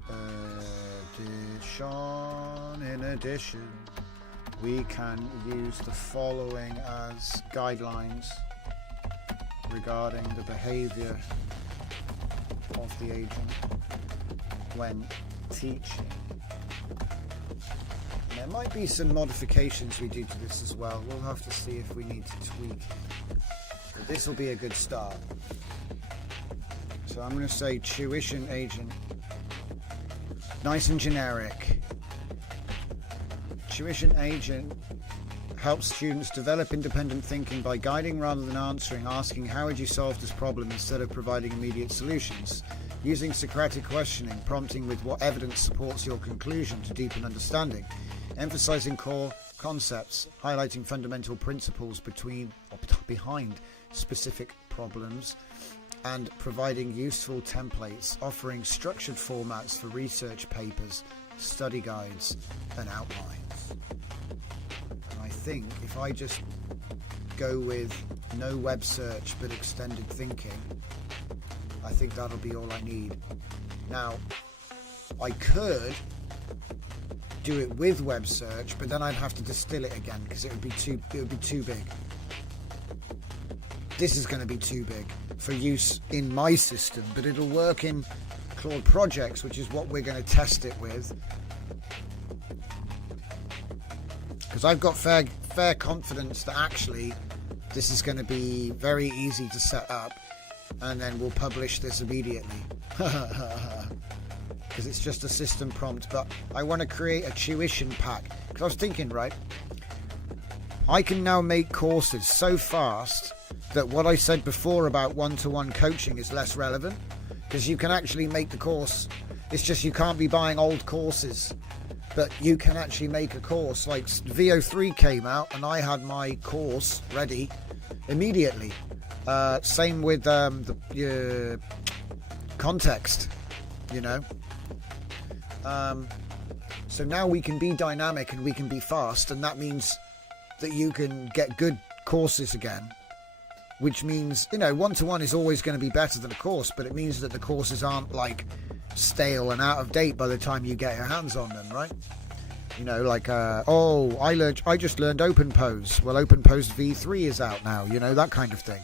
we can use the following as guidelines regarding the behavior of the agent when teaching. And there might be some modifications we do to this as well. We'll have to see if we need to tweak. But this will be a good start. So I'm going to say tuition agent. Nice and generic. Tuition agent helps students develop independent thinking by guiding rather than answering, asking how would you solve this problem instead of providing immediate solutions. Using Socratic questioning, prompting with what evidence supports your conclusion to deepen understanding. Emphasizing core concepts, highlighting fundamental principles behind specific problems, and providing useful templates, offering structured formats for research papers, study guides, and outlines. And I think if I just go with no web search but extended thinking, I think that'll be all I need. Now, I could do it with web search, but then I'd have to distill it again because it would be too big. This is going to be too big for use in my system, but it'll work in Claude projects, which is what we're going to test it with. Because I've got fair confidence that actually this is going to be very easy to set up, and then we'll publish this immediately. Because it's just a system prompt, but I want to create a tuition pack. Because I was thinking, right, I can now make courses so fast that what I said before about one-to-one coaching is less relevant, because you can actually make the course. It's just you can't be buying old courses But you can actually make a course. Like VO3 came out and I had my course ready immediately. Same with the context, you know. So now we can be dynamic and we can be fast, and that means that you can get good courses again, which means, you know, one-to-one is always going to be better than a course, but it means that the courses aren't like stale and out of date by the time you get your hands on them, right? You know, like I just learned Open Pose. Well, Open Pose V3 is out now, you know, that kind of thing.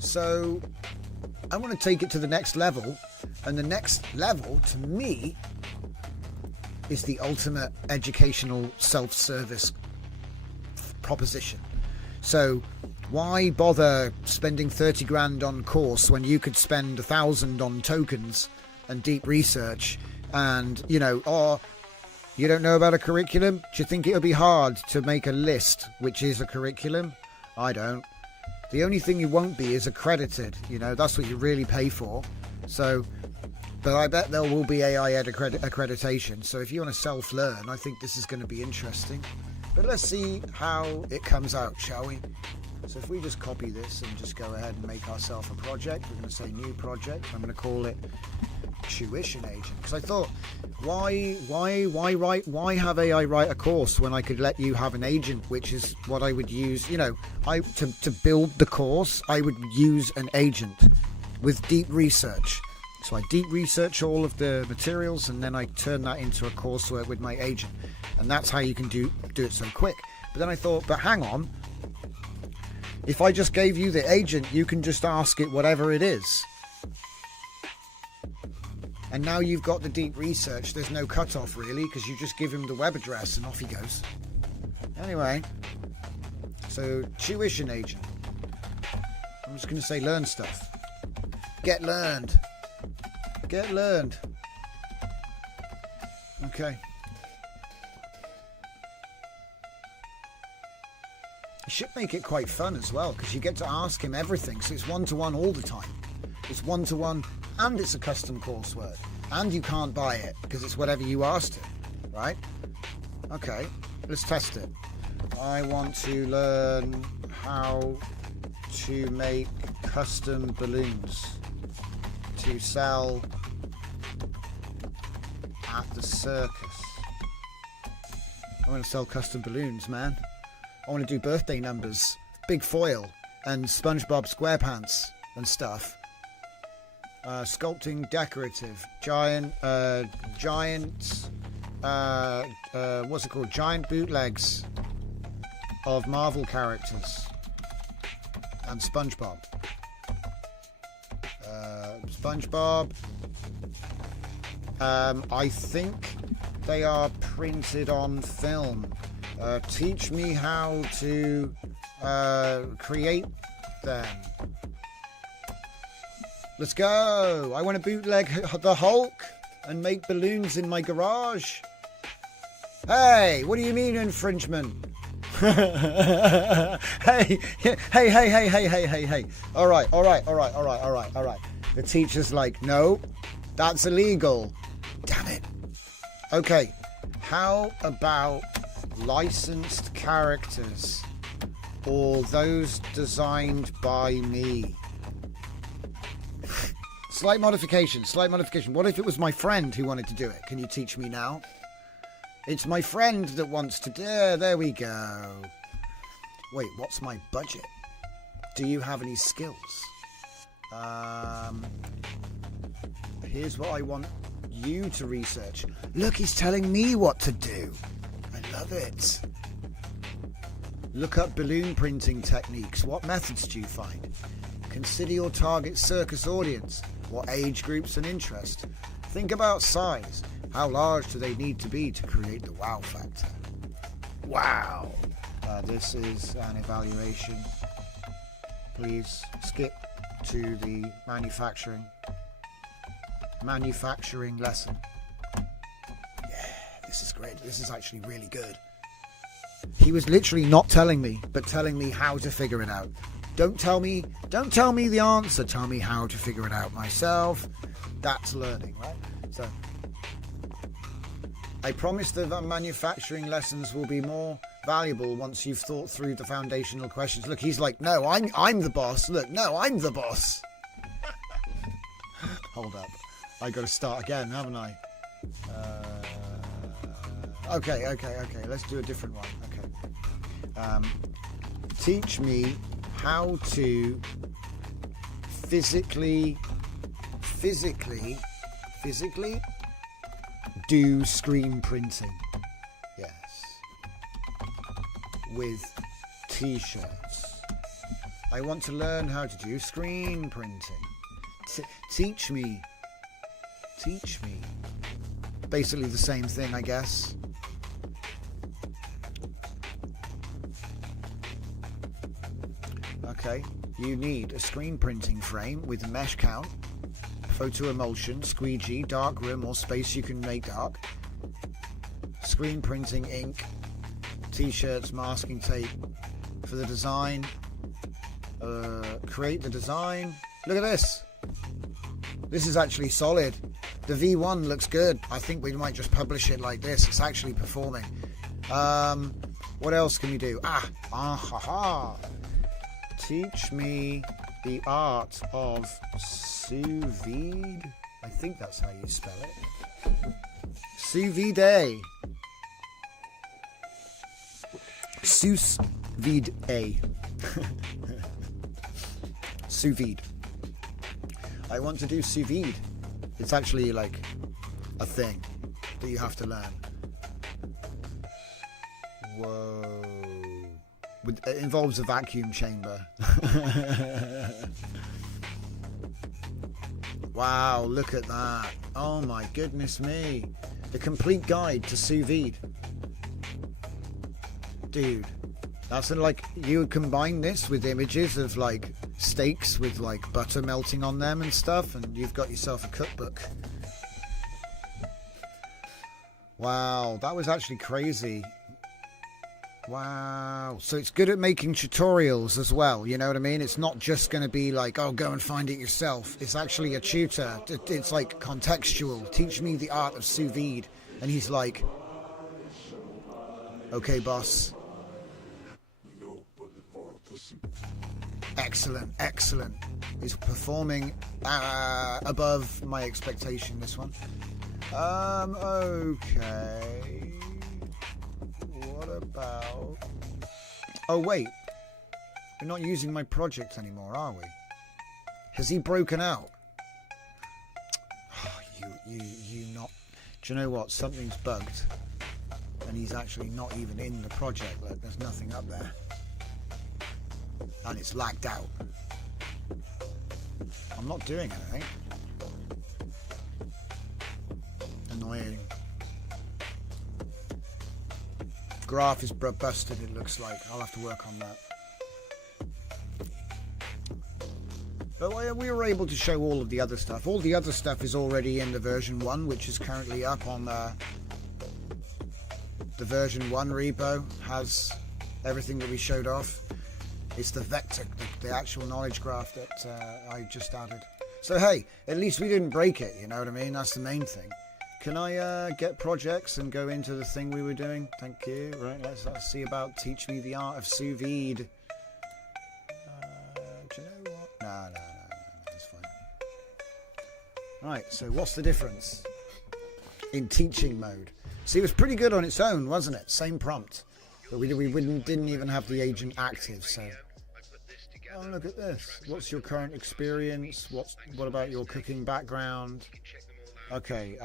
So I want to take it to the next level, and the next level to me is the ultimate educational self-service proposition. So why bother spending 30 grand on course when you could spend 1,000 on tokens and deep research? And, you know, or you don't know about a curriculum? Do you think it'll be hard to make a list which is a curriculum? I don't. The only thing you won't be is accredited. You know, that's what you really pay for. So, but I bet there will be AI accreditation. So if you want to self-learn, I think this is going to be interesting. But let's see how it comes out, shall we? So if we just copy this and just go ahead and make ourselves a project, we're going to say new project. I'm going to call it Tuition Agent, because I thought, why have AI write a course when I could let you have an agent, which is what I would use. You know, to build the course, I would use an agent with deep research. So I deep research all of the materials, and then I turn that into a coursework with my agent, and that's how you can do it so quick. But then I thought, but hang on, if I just gave you the agent, you can just ask it whatever it is. And now you've got the deep research. There's no cutoff really, because you just give him the web address and off he goes. Anyway, so Tuition Agent. I'm just going to say learn stuff. Get learned. Get learned. Okay. You should make it quite fun as well, because you get to ask him everything. So it's one-to-one all the time. It's one-to-one, and it's a custom coursework, and you can't buy it because it's whatever you asked it, right? Okay, let's test it. I want to learn how to make custom balloons to sell at the circus. I want to sell custom balloons, man. I want to do birthday numbers, big foil, and SpongeBob SquarePants and stuff. Sculpting decorative, giant, what's it called? Giant bootlegs of Marvel characters and SpongeBob. SpongeBob. I think they are printed on film. Teach me how to create them. Let's go. I want to bootleg the Hulk and make balloons in my garage. Hey, what do you mean infringement? Hey. All right. The teacher's like, no, that's illegal. Damn it. Okay, how about licensed characters or those designed by me? Slight modification. What if it was my friend who wanted to do it? Can you teach me now? It's my friend that wants to do it. There we go. Wait, what's my budget? Do you have any skills? Here's what I want you to research. Look, he's telling me what to do. I love it. Look up balloon printing techniques. What methods do you find? Consider your target circus audience. What age groups and interest? Think about size. How large do they need to be to create the wow factor? Wow. This is an evaluation. Please skip to the manufacturing lesson. Yeah, this is great. This is actually really good. He was literally not telling me, but telling me how to figure it out. Don't tell me the answer. Tell me how to figure it out myself. That's learning, right? So I promise the manufacturing lessons will be more valuable once you've thought through the foundational questions. Look, he's like, no, I'm the boss. Look, no, I'm the boss. Hold up. I got to start again, haven't I? Okay. Let's do a different one. Okay. Teach me how to physically do screen printing. Yes. With t-shirts. I want to learn how to do screen printing. Teach me. Basically the same thing, I guess. Okay. You need a screen printing frame with a mesh count, photo emulsion, squeegee, dark room or space you can make dark, screen printing ink, t-shirts, masking tape for the design, create the design. Look at this. This is actually solid. The V1 looks good. I think we might just publish it like this. It's actually performing. What else can we do? Teach me the art of sous vide. I think that's how you spell it. Sous vide. Sous vide. Sous vide. I want to do sous vide. It's actually like a thing that you have to learn. Whoa. It involves a vacuum chamber. Wow, look at that. Oh my goodness me. The complete guide to sous vide. Dude, that's like, you would combine this with images of like steaks with like butter melting on them and stuff, and you've got yourself a cookbook. Wow, that was actually crazy. Wow. So it's good at making tutorials as well, you know what I mean? It's not just going to be like, oh, go and find it yourself. It's actually a tutor. It's like contextual. Teach me the art of sous vide. And he's like, okay, boss. Excellent, excellent. He's performing above my expectation, this one. Okay. What about... Oh, wait. We're not using my project anymore, are we? Has he broken out? Oh, you not... Do you know what? Something's bugged. And he's actually not even in the project. Like, there's nothing up there. And it's lagged out. I'm not doing anything. Annoying. Graph is busted, it looks like. I'll have to work on that. But we were able to show all of the other stuff. All the other stuff is already in the version 1, which is currently up on the version 1 repo. Has everything that we showed off. It's the vector, the actual knowledge graph that I just added. So hey, at least we didn't break it, you know what I mean? That's the main thing. Can I get projects and go into the thing we were doing? Thank you. Right, let's see about teach me the art of sous vide. Do you know what? No, that's fine. Right, so what's the difference in teaching mode? See, it was pretty good on its own, wasn't it? Same prompt. But we didn't even have the agent active, so... Oh, look at this. What's your current experience? What about your cooking background? Okay,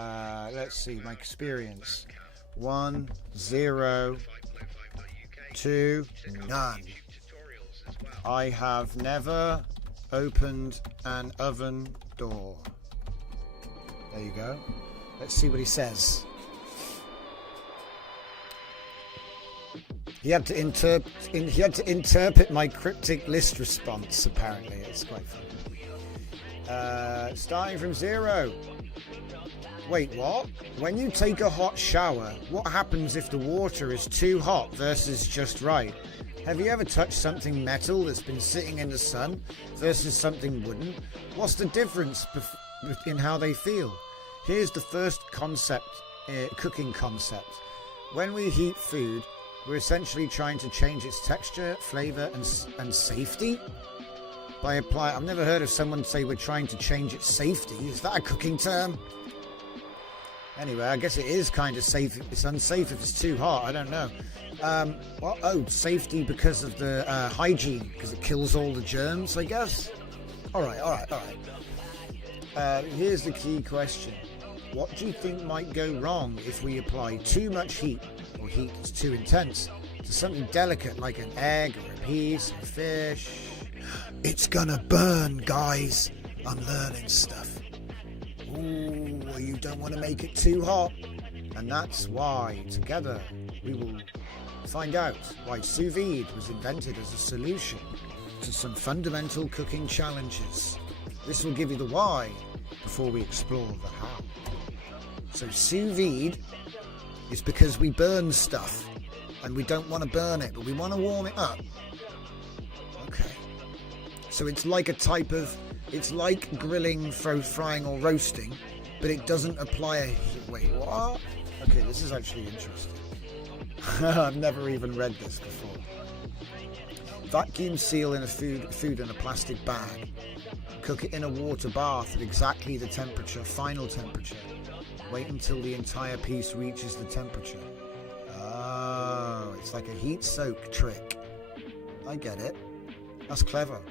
let's see. My experience. 1, 0, 2, none. I have never opened an oven door. There you go. Let's see what he says. He had to interpret my cryptic list response, apparently. It's quite funny. Starting from 0. Wait, what? When you take a hot shower, what happens if the water is too hot versus just right? Have you ever touched something metal that's been sitting in the sun versus something wooden? What's the difference in how they feel? Here's the first concept cooking concept. When we heat food, we're essentially trying to change its texture, flavour and safety. I've never heard of someone say we're trying to change its safety. Is that a cooking term? Anyway, I guess it is kind of safe. It's unsafe if it's too hot. I don't know. Safety because of the hygiene, because it kills all the germs, I guess. All right. Here's the key question. What do you think might go wrong if we apply too much heat, or heat that's too intense, to something delicate like an egg or a piece of fish? It's gonna burn, guys. I'm learning stuff. Ooh, you don't want to make it too hot. And that's why, together, we will find out why sous vide was invented as a solution to some fundamental cooking challenges. This will give you the why before we explore the how. So sous vide is because we burn stuff and we don't want to burn it, but we want to warm it up. Okay. So it's like it's like grilling, frying or roasting, but it doesn't apply wait, what? Okay, this is actually interesting. I've never even read this before. Vacuum seal in a food in a plastic bag. Cook it in a water bath at exactly the final temperature. Wait until the entire piece reaches the temperature. Oh, it's like a heat soak trick. I get it. That's clever.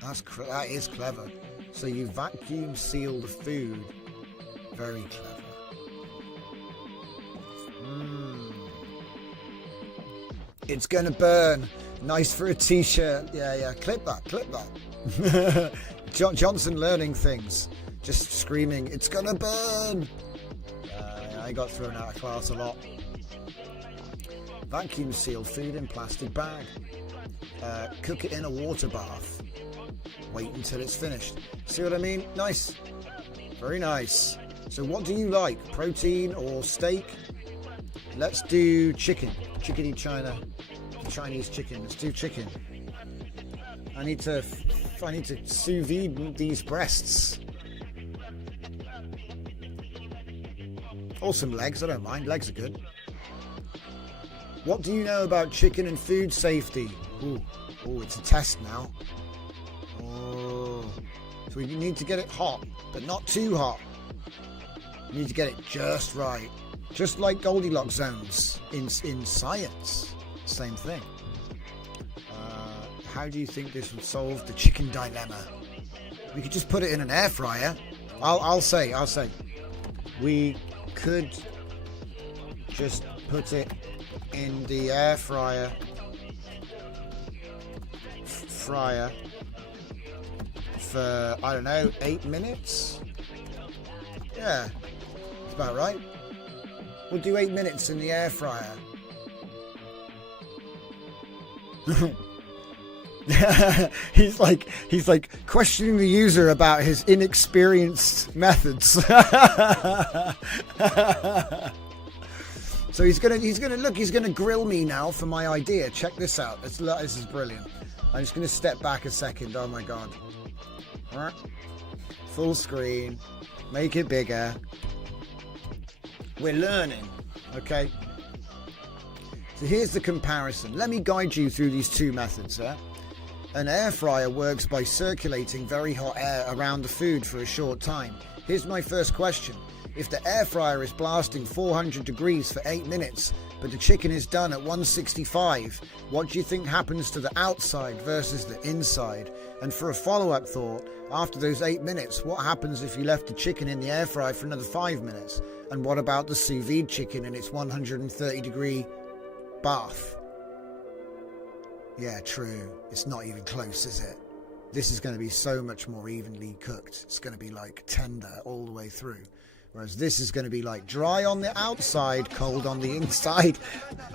That is clever. So you vacuum seal the food. Very clever. It's gonna burn. Nice for a t-shirt. Yeah. Clip that. Johnson learning things. Just screaming, it's gonna burn. I got thrown out of class a lot. Vacuum seal food in plastic bag. Cook it in a water bath. Wait until it's finished. See what I mean? Nice. Very nice. So what do you like? Protein or steak? Let's do chicken. Chickeny China. Chinese chicken. Let's do chicken. I need to sous vide these breasts. Or some legs, I don't mind. Legs are good. What do you know about chicken and food safety? Ooh, it's a test now. Oh, so we need to get it hot, but not too hot. You need to get it just right. Just like Goldilocks zones in science. Same thing. How do you think this would solve the chicken dilemma? We could just put it in an air fryer. I'll say. We could just put it in the air fryer for, I don't know, 8 minutes? Yeah, that's about right. We'll do 8 minutes in the air fryer. he's like questioning the user about his inexperienced methods. So he's gonna grill me now for my idea. Check this out. This is brilliant. I'm just gonna step back a second. Oh my god. Full screen. Make it bigger. We're learning. Okay. So here's the comparison. Let me guide you through these two methods. An air fryer works by circulating very hot air around the food for a short time. Here's my first question. If the air fryer is blasting 400 degrees for 8 minutes, but the chicken is done at 165, what do you think happens to the outside versus the inside? And for a follow-up thought, after those 8 minutes, what happens if you left the chicken in the air fryer for another 5 minutes? And what about the sous vide chicken in its 130 degree bath? Yeah, true. It's not even close, is it? This is going to be so much more evenly cooked. It's going to be like tender all the way through. Whereas this is going to be like dry on the outside, cold on the inside.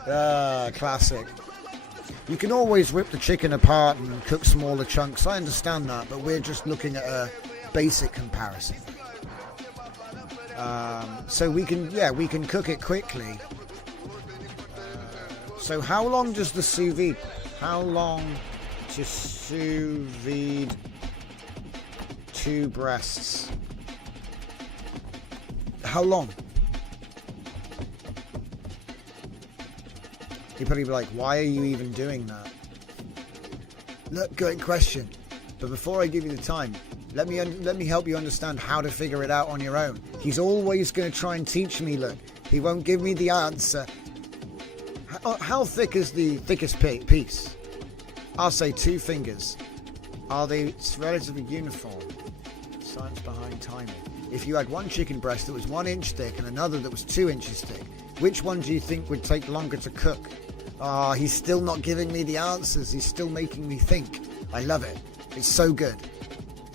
Classic. You can always rip the chicken apart and cook smaller chunks. I understand that, but we're just looking at a basic comparison. So we can cook it quickly. So how long does the sous vide? How long to sous vide 2 breasts? How long? You'd probably be like, why are you even doing that? Look, great question. But before I give you the time, let me help you understand how to figure it out on your own. He's always going to try and teach me, look. He won't give me the answer. How thick is the thickest piece? I'll say 2 fingers. Are they relatively uniform? Science behind timing. If you had one chicken breast that was 1 inch thick and another that was 2 inches thick, which one do you think would take longer to cook? Ah, he's still not giving me the answers. He's still making me think. I love it. It's so good.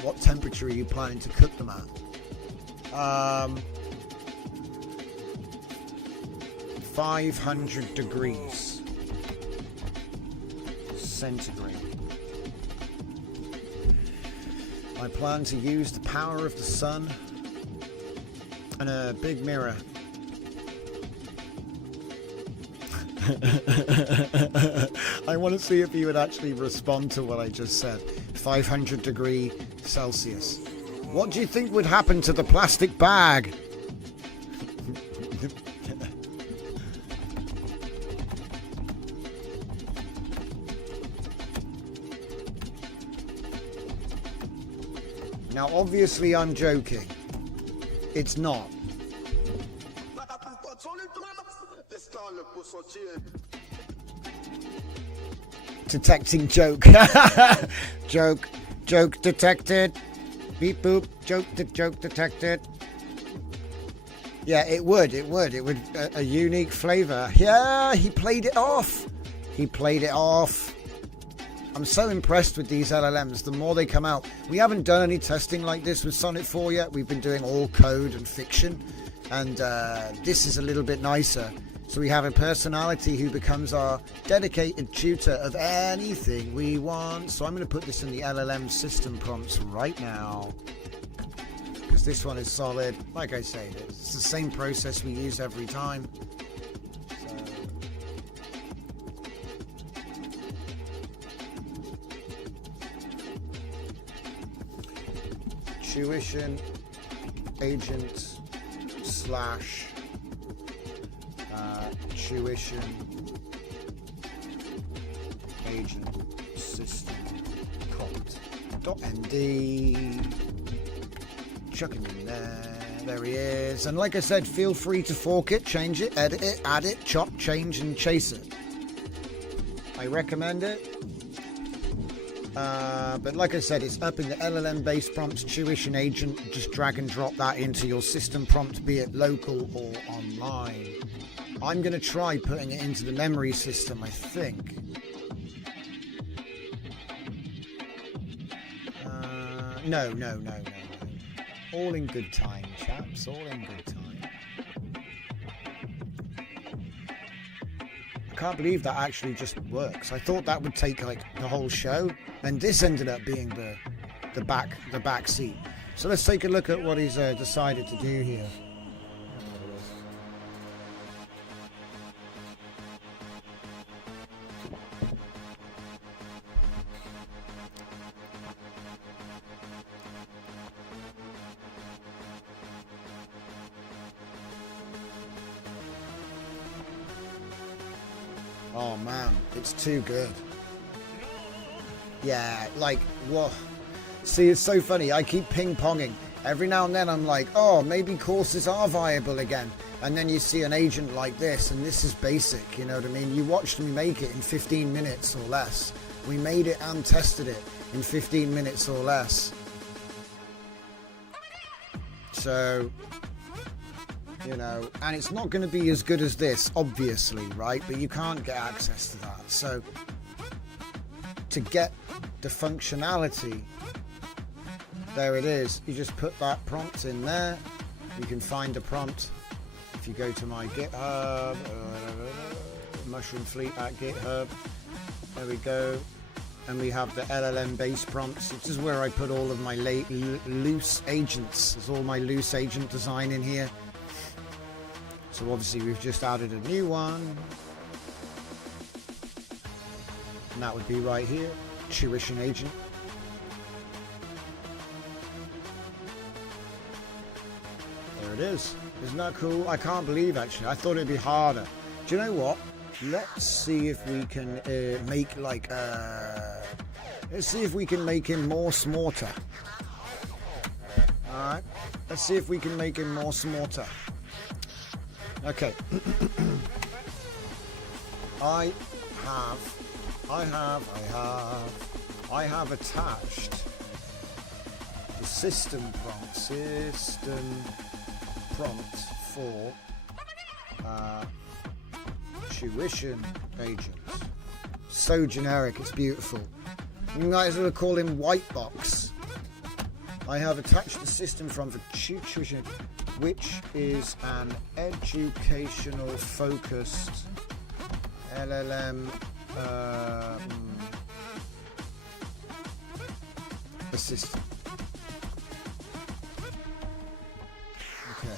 What temperature are you planning to cook them at? 500 degrees centigrade. I plan to use the power of the sun and a big mirror. I want to see if you would actually respond to what I just said. 500 degree Celsius. What do you think would happen to the plastic bag? Now, obviously, I'm joking. It's not. Detecting joke. Joke detected. Beep boop. Joke detected. Yeah, it would a unique flavor. Yeah, he played it off. I'm so impressed with these LLMs. The more they come out, we haven't done any testing like this with Sonnet 4 yet. We've been doing all code and fiction, and this is a little bit nicer. So we have a personality who becomes our dedicated tutor of anything we want. So I'm going to put this in the LLM system prompts right now, because this one is solid. Like I say, it's the same process we use every time. Tuition agent slash tuition agent system prompt.md. Chuck him in there. There he is. And like I said, feel free to fork it, change it, edit it, add it, chop, change, and chase it. I recommend it. But like I said, it's up in the LLM-based prompts tuition agent. Just drag and drop that into your system prompt, be it local or online. I'm going to try putting it into the memory system, I think. No. All in good time, chaps. All in good time. I can't believe that actually just works. I thought that would take like the whole show, and this ended up being the back seat. So let's take a look at what he's decided to do here. Oh man, it's too good. Yeah, like, whoa. See, it's so funny. I keep ping-ponging. Every now and then I'm like, oh, maybe courses are viable again. And then you see an agent like this, and this is basic, you know what I mean? You watched me make it in 15 minutes or less. We made it and tested it in 15 minutes or less. So, you know, and it's not going to be as good as this, obviously, right? But you can't get access to that. So, to get the functionality, there it is. You just put that prompt in there. You can find the prompt if you go to my GitHub, Mushroom Fleet at GitHub. There we go. And we have the LLM based prompts. This is where I put all of my loose agents. There's all my loose agent design in here. So obviously we've just added a new one. And that would be right here, tuition agent. There There it is. Isn't that cool? I can't believe, actually. I thought it'd be harder. Do you know what? Let's see if we can make like let's see if we can make him more smarter. Alright. Let's see if we can make him more smarter. Okay. I have attached the system prompt for tuition agents. So generic, it's beautiful. You might as well call him White Box. I have attached the system prompt for tuition, which is an educational focused LLM assistant. Okay.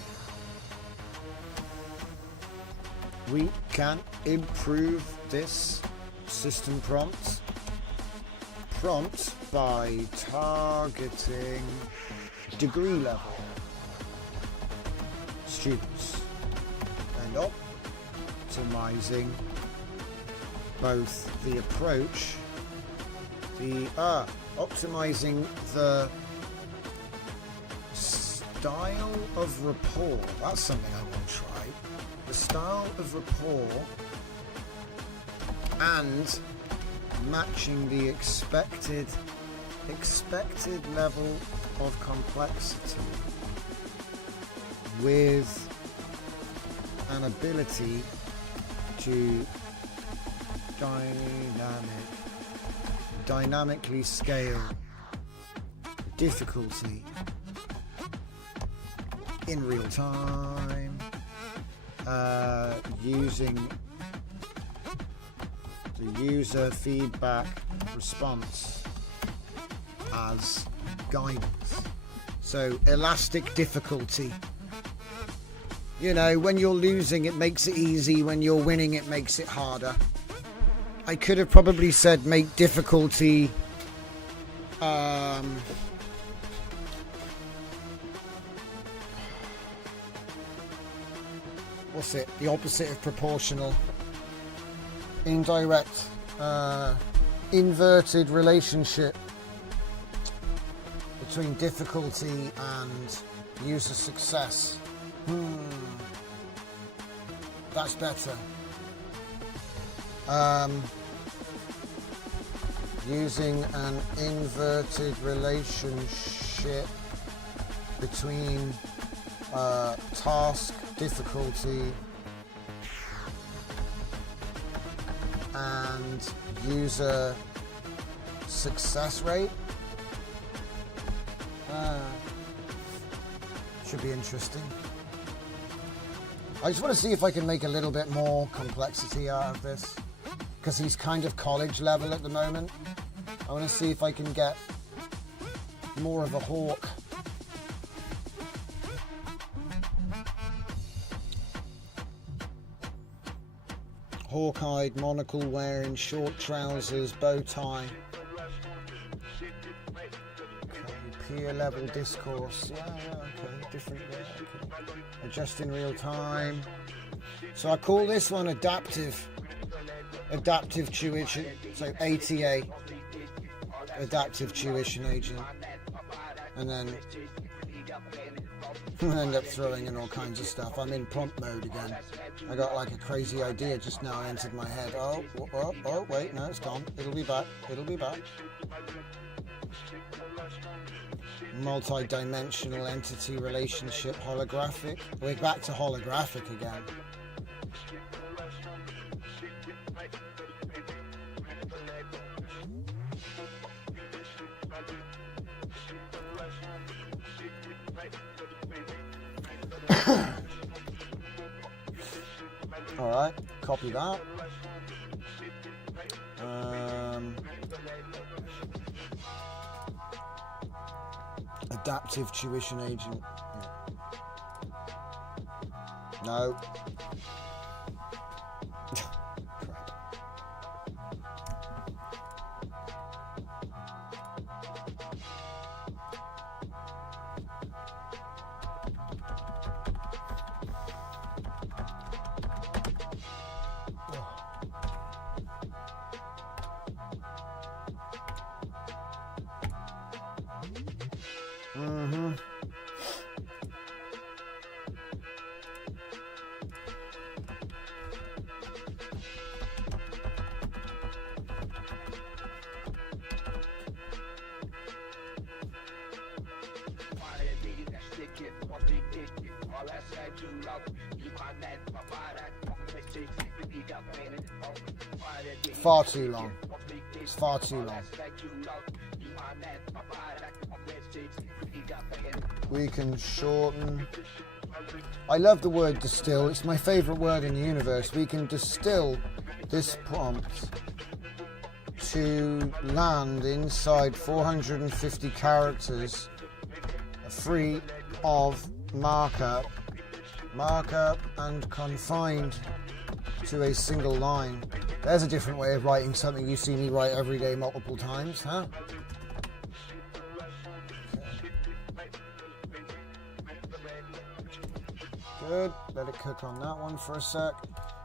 We can improve this system prompt by targeting degree level students and optimizing both the approach, optimizing the style of rapport. That's something I want to try. The style of rapport and matching the expected level of complexity with an ability to dynamically scale difficulty in real time, using the user feedback response as guidance. So elastic difficulty. You know, when you're losing it makes it easy, when you're winning it makes it harder. I could have probably said make difficulty what's it? The opposite of proportional. Indirect inverted relationship between difficulty and user success. That's better. Using an inverted relationship between task difficulty and user success rate. Should be interesting. I just want to see if I can make a little bit more complexity out of this, because he's kind of college level at the moment. I want to see if I can get more of a hawk. Hawk-eyed, monocle wearing, short trousers, bow tie. Okay, peer level discourse. Yeah, okay, different. Yeah, okay. Adjust in real time. So I call this one adaptive tuition. So ATA, adaptive tuition agent, and then I'll end up throwing in all kinds of stuff. I'm in prompt mode again. I got like a crazy idea just now entered my head. Oh, wait, no, it's gone. It'll be back. Multi-dimensional entity relationship, holographic. We're back to holographic again. All right, copy that. Adaptive tuition agent. No. Far too long. It's far too long. We can shorten. I love the word distill. It's my favorite word in the universe. We can distill this prompt to land inside 450 characters, free of markup and confined to a single line. There's a different way of writing something you see me write every day multiple times, huh? Good, let it cook on that one for a sec.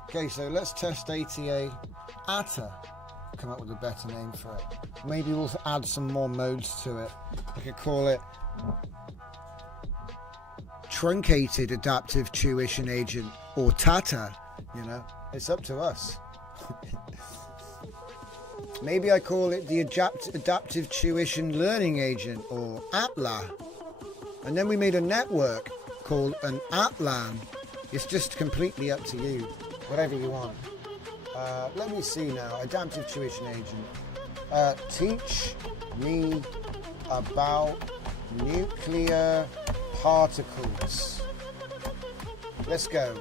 Okay, so let's test ATA. Come up with a better name for it. Maybe we'll add some more modes to it. I could call it Truncated Adaptive Tuition Agent or TATA, you know, it's up to us. Maybe I call it the Adaptive Tuition Learning Agent or ATLA. And then we made a network called an ATLAN. It's just completely up to you, whatever you want. Let me see now. Adaptive Tuition Agent. Teach me about nuclear particles. Let's go.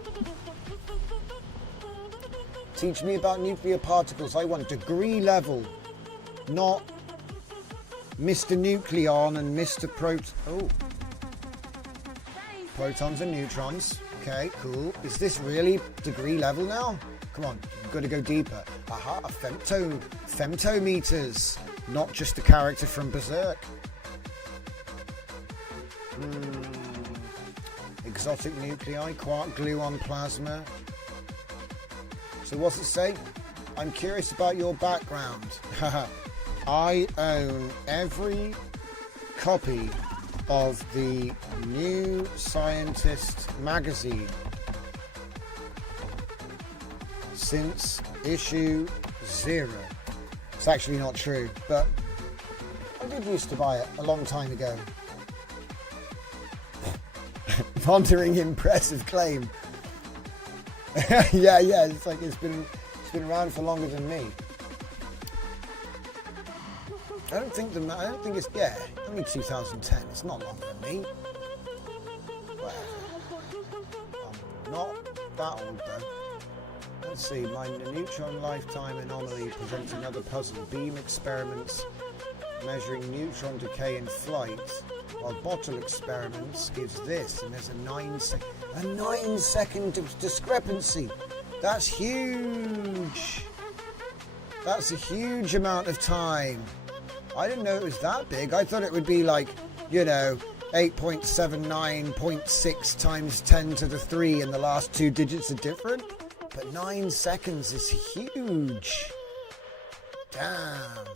Teach me about nuclear particles. I want degree level, not Mr. Nucleon and Mr. Protons and neutrons. Okay, cool. Is this really degree level now? Come on, you've got to go deeper. Aha, femtometers, not just a character from Berserk. Exotic nuclei, quark gluon plasma. So what's it say? I'm curious about your background. I own every copy of the New Scientist magazine since issue 0. It's actually not true, but I did used to buy it a long time ago. Pondering impressive claim. yeah, it's like it's been around for longer than me. I don't think it's only 2010. It's not longer than me. Well, I'm not that old though. Let's see. My neutron lifetime anomaly presents another puzzle. Beam experiments measuring neutron decay in flight, while bottle experiments gives this, and there's a 9 second discrepancy. That's huge. That's a huge amount of time. I didn't know it was that big. I thought it would be like, 8.79.6 times 10 to the 3 and the last 2 digits are different. But 9 seconds is huge. Damn.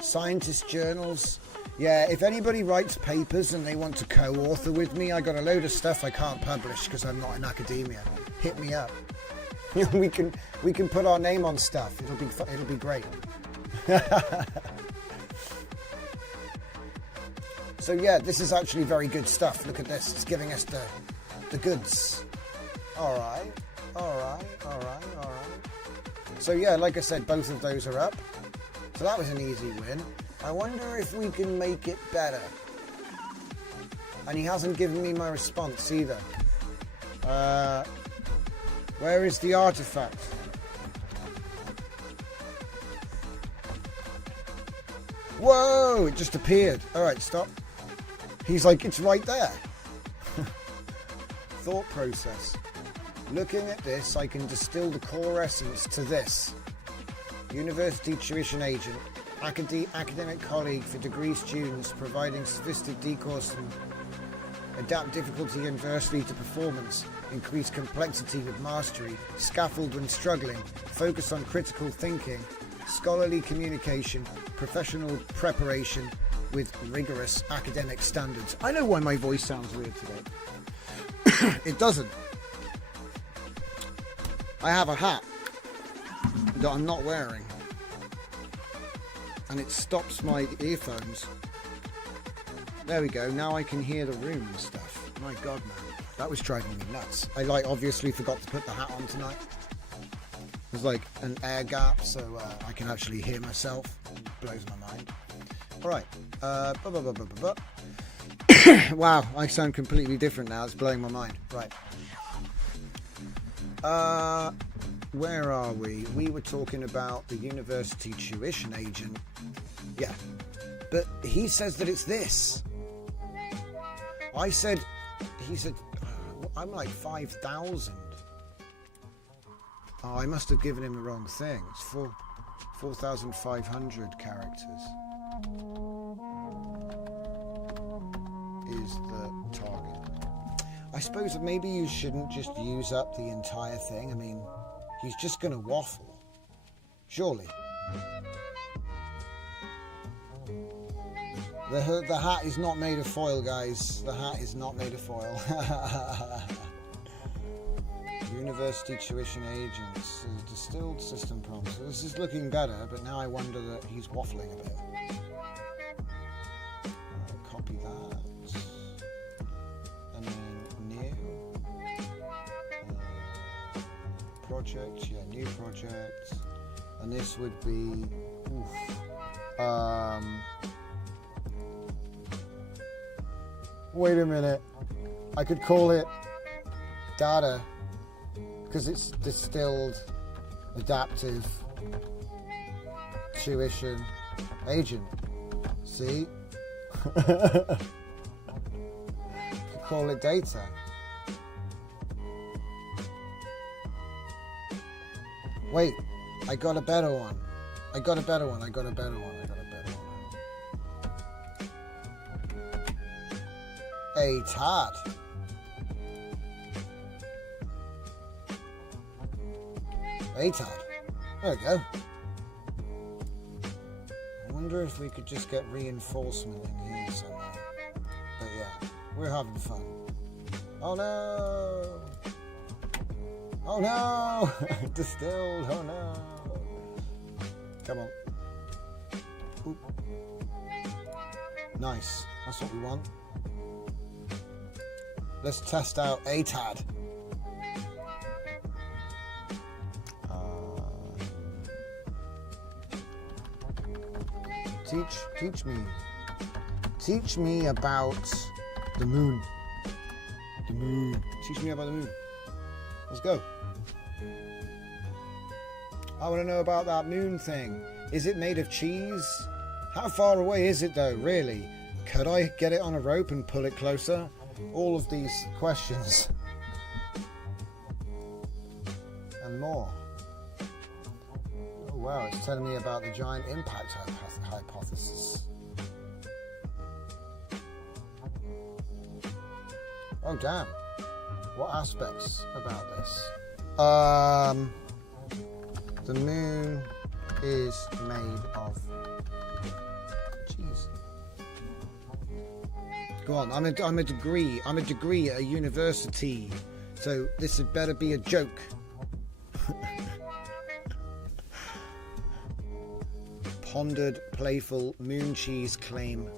Scientist journals. Yeah, if anybody writes papers and they want to co-author with me, I got a load of stuff I can't publish because I'm not in academia. Hit me up. we can put our name on stuff. It'll be great. So yeah, this is actually very good stuff. Look at this. It's giving us the goods. All right. So yeah, like I said, both of those are up. So that was an easy win. I wonder if we can make it better. And he hasn't given me my response either. Where is the artifact? Whoa, it just appeared. All right, stop. He's like, it's right there. Thought process. Looking at this, I can distill the core essence to this. University tuition agent, academic colleague for degree students, providing sophisticated decourse and adapt difficulty inversely to performance, increase complexity with mastery, scaffold when struggling, focus on critical thinking, scholarly communication, professional preparation, with rigorous academic standards. I know why my voice sounds weird today. It doesn't. I have a hat that I'm not wearing, and it stops my earphones. There we go. Now I can hear the room and stuff. My God, man. That was driving me nuts. I obviously forgot to put the hat on tonight. There's like an air gap, so I can actually hear myself. It blows my mind. All right. Wow, I sound completely different now. It's blowing my mind. Right. Where are we? We were talking about the university tuition agent. Yeah. But he says that it's this. He said, I'm like 5,000. Oh, I must have given him the wrong thing. It's 4,500 characters is the target. I suppose that maybe you shouldn't just use up the entire thing. I mean, he's just going to waffle. Surely. The hat is not made of foil, guys. The hat is not made of foil. University tuition agents, distilled system prompts. So this is looking better, but now I wonder that he's waffling a bit. Copy that. And then new. Project, yeah, new project. And this would be... wait a minute. I could call it data. Because it's distilled, adaptive, tuition, agent. See? Could call it data. Wait, I got a better one. I got a better one. A tad. ATAD. There we go. I wonder if we could just get reinforcement in here somewhere. But yeah, we're having fun. Oh no! Oh no! Distilled, oh no! Come on. Oop. Nice. That's what we want. Let's test out ATAD. Teach me about the moon. Teach me about the moon. Let's go. I want to know about that moon thing. Is it made of cheese? How far away is it though, really? Could I get it on a rope and pull it closer? All of these questions. And more. Oh wow, it's telling me about the giant impact hypothesis. Oh damn. What aspects about this? The moon is made of cheese. Go on, I'm a degree at a university. So this had better be a joke. Pondered, playful moon cheese claim.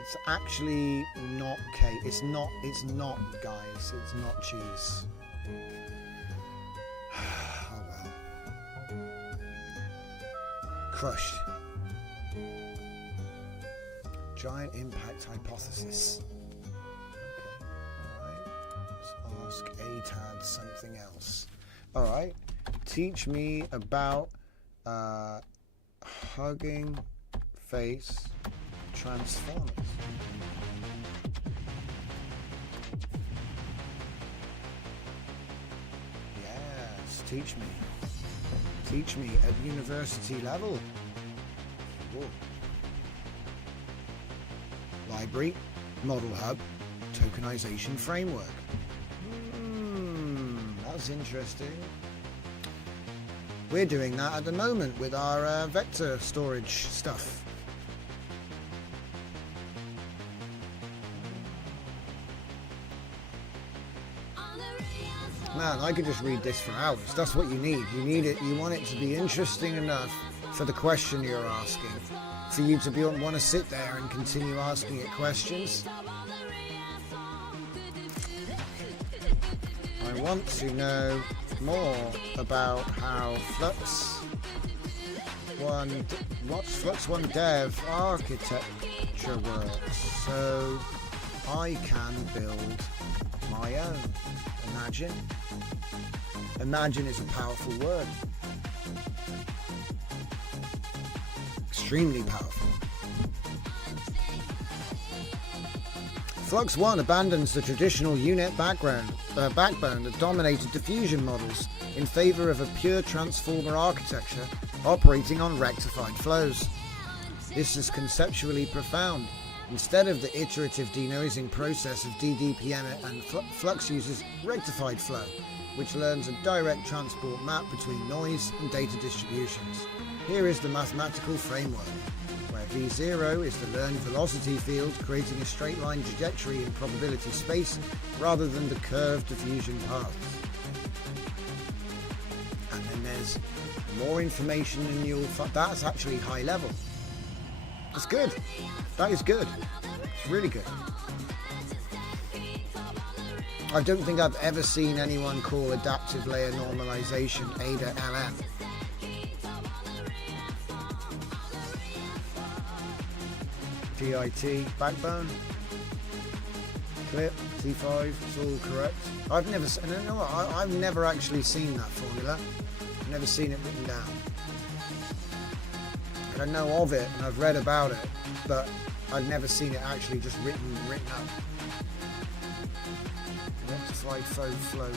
It's actually not cake. It's not, guys. It's not cheese. Oh well. Crushed. Giant impact hypothesis. Okay. Alright. Let's ask ATAD something else. Alright. Teach me about hugging face transformers. Yes, teach me. Teach me at university level. Whoa. Library, model hub, tokenization framework. That's interesting. We're doing that at the moment with our vector storage stuff. Man, I could just read this for hours. That's what you need. You need it. You want it to be interesting enough for the question you're asking, for you to want to sit there and continue asking it questions. I want to know more about how Flux 1 Dev architecture works, so I can build my own. Imagine is a powerful word. Extremely powerful. Flux 1 abandons the traditional UNet backbone that dominated diffusion models in favor of a pure transformer architecture operating on rectified flows. This is conceptually profound. Instead of the iterative denoising process of DDPM and Flux uses rectified flow, which learns a direct transport map between noise and data distributions. Here is the mathematical framework, where V0 is the learned velocity field creating a straight line trajectory in probability space rather than the curved diffusion paths. And then there's more information than you'll find. That's actually high level. That's good. That is good. It's really good. I don't think I've ever seen anyone call adaptive layer normalization ADA-LM. DIT, backbone, clip, T5, it's all correct. I've never actually seen that formula. I've never seen it written down. I know of it and I've read about it, but I've never seen it actually just written up. Rectified flow.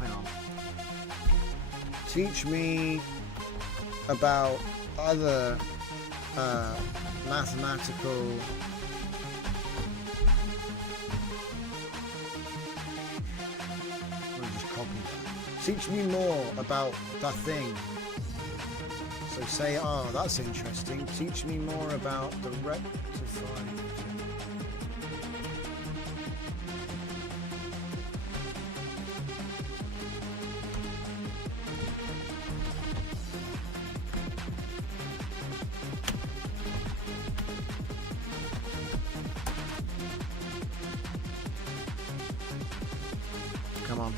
Hang on. Teach me about other mathematical Teach me more about that thing. So say, that's interesting. Teach me more about the rectified. Come on.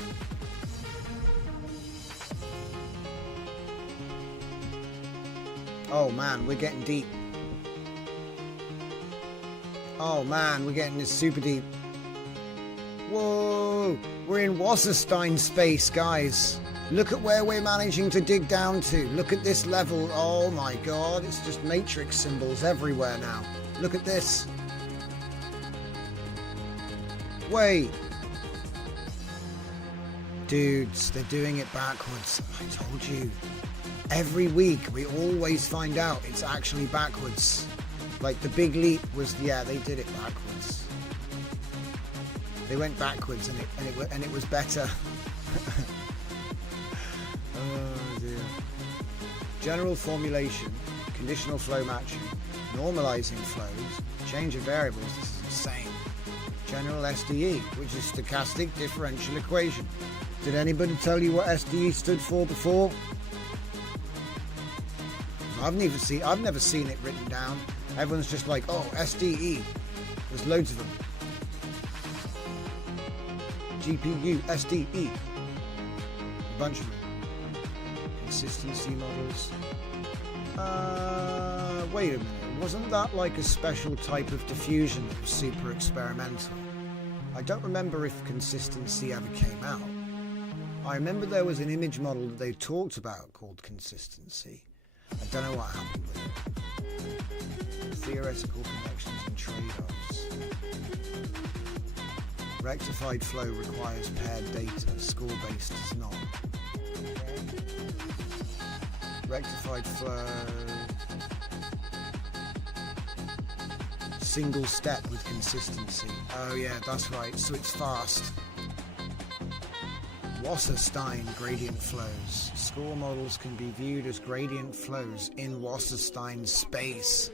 Oh man, we're getting deep. Oh man, we're getting this super deep. Whoa, we're in Wasserstein space, guys. Look at where we're managing to dig down to. Look at this level. Oh my god, it's just matrix symbols everywhere now. Look at this. Wait. Dudes, they're doing it backwards. I told you. Every week we always find out it's actually backwards. Like the big leap was, yeah, they did it backwards. They went backwards and it was better. Oh dear. General formulation, conditional flow matching, normalizing flows, change of variables. This is insane. General SDE, which is stochastic differential equation. Did anybody tell you what SDE stood for before? I've never seen it written down. Everyone's just like, oh, SDE. There's loads of them. GPU, SDE. A bunch of them. Consistency models. Wait a minute. Wasn't that like a special type of diffusion that was super experimental? I don't remember if consistency ever came out. I remember there was an image model that they talked about called consistency. I don't know what happened with it. Theoretical connections and trade-offs. Rectified flow requires paired data. Score-based does not. Rectified flow. single step with consistency. Oh yeah, that's right. So it's fast. Wasserstein gradient flows. Score models can be viewed as gradient flows in Wasserstein space.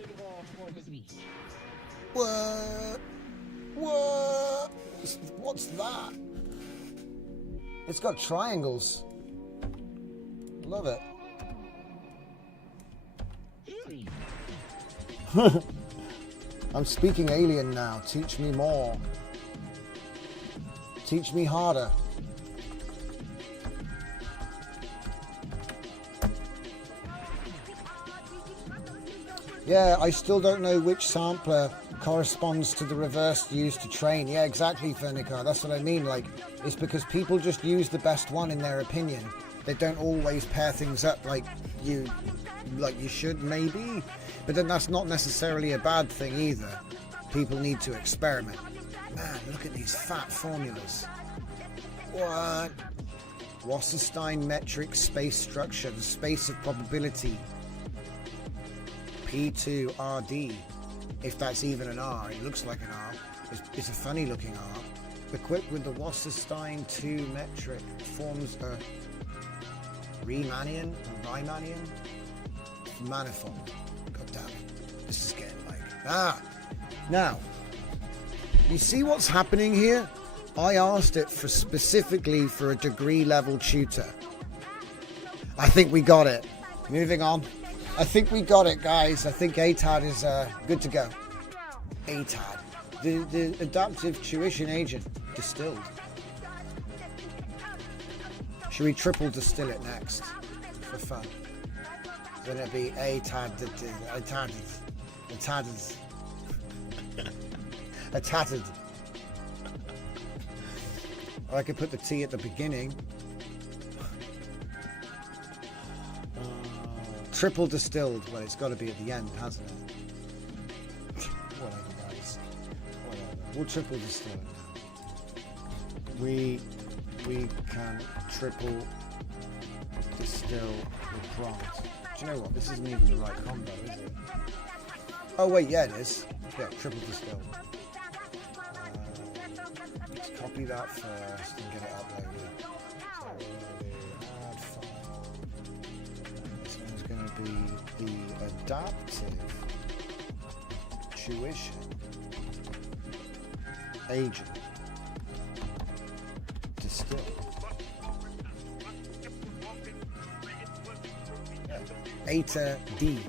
What? What? What's that? It's got triangles. Love it. I'm speaking alien now. Teach me more. Teach me harder. Yeah, I still don't know which sampler corresponds to the reverse used to train. Yeah, exactly, Fernicar. That's what I mean. Like, it's because people just use the best one in their opinion. They don't always pair things up like you should, maybe. But then that's not necessarily a bad thing either. People need to experiment. Man, look at these fat formulas. What? Wasserstein metric space structure, the space of probability. P2RD, if that's even an R. It looks like an R. It's a funny looking R. Equipped with the Wasserstein 2 metric, forms a Riemannian manifold. God damn it. This is getting like... Now, you see what's happening here? I asked it for specifically for a degree level tutor. I think we got it. Moving on. I think we got it, guys. I think ATAD is good to go. ATAD. The adaptive tuition agent distilled. Should we triple distill it next? For fun. Then it'll be ATAD. Or I could put the T at the beginning. Triple distilled. Well, it's got to be at the end, hasn't it? Whatever, guys. Whatever. We'll triple distill it now. We can triple distill the prompt. Do you know what? This isn't even the right combo, is it? Oh wait, yeah, it is. Yeah, triple distill. Let's copy that first and get it uploaded. So we're going to do add file. This one's going to be the adaptive tuition agent distill. Eta D.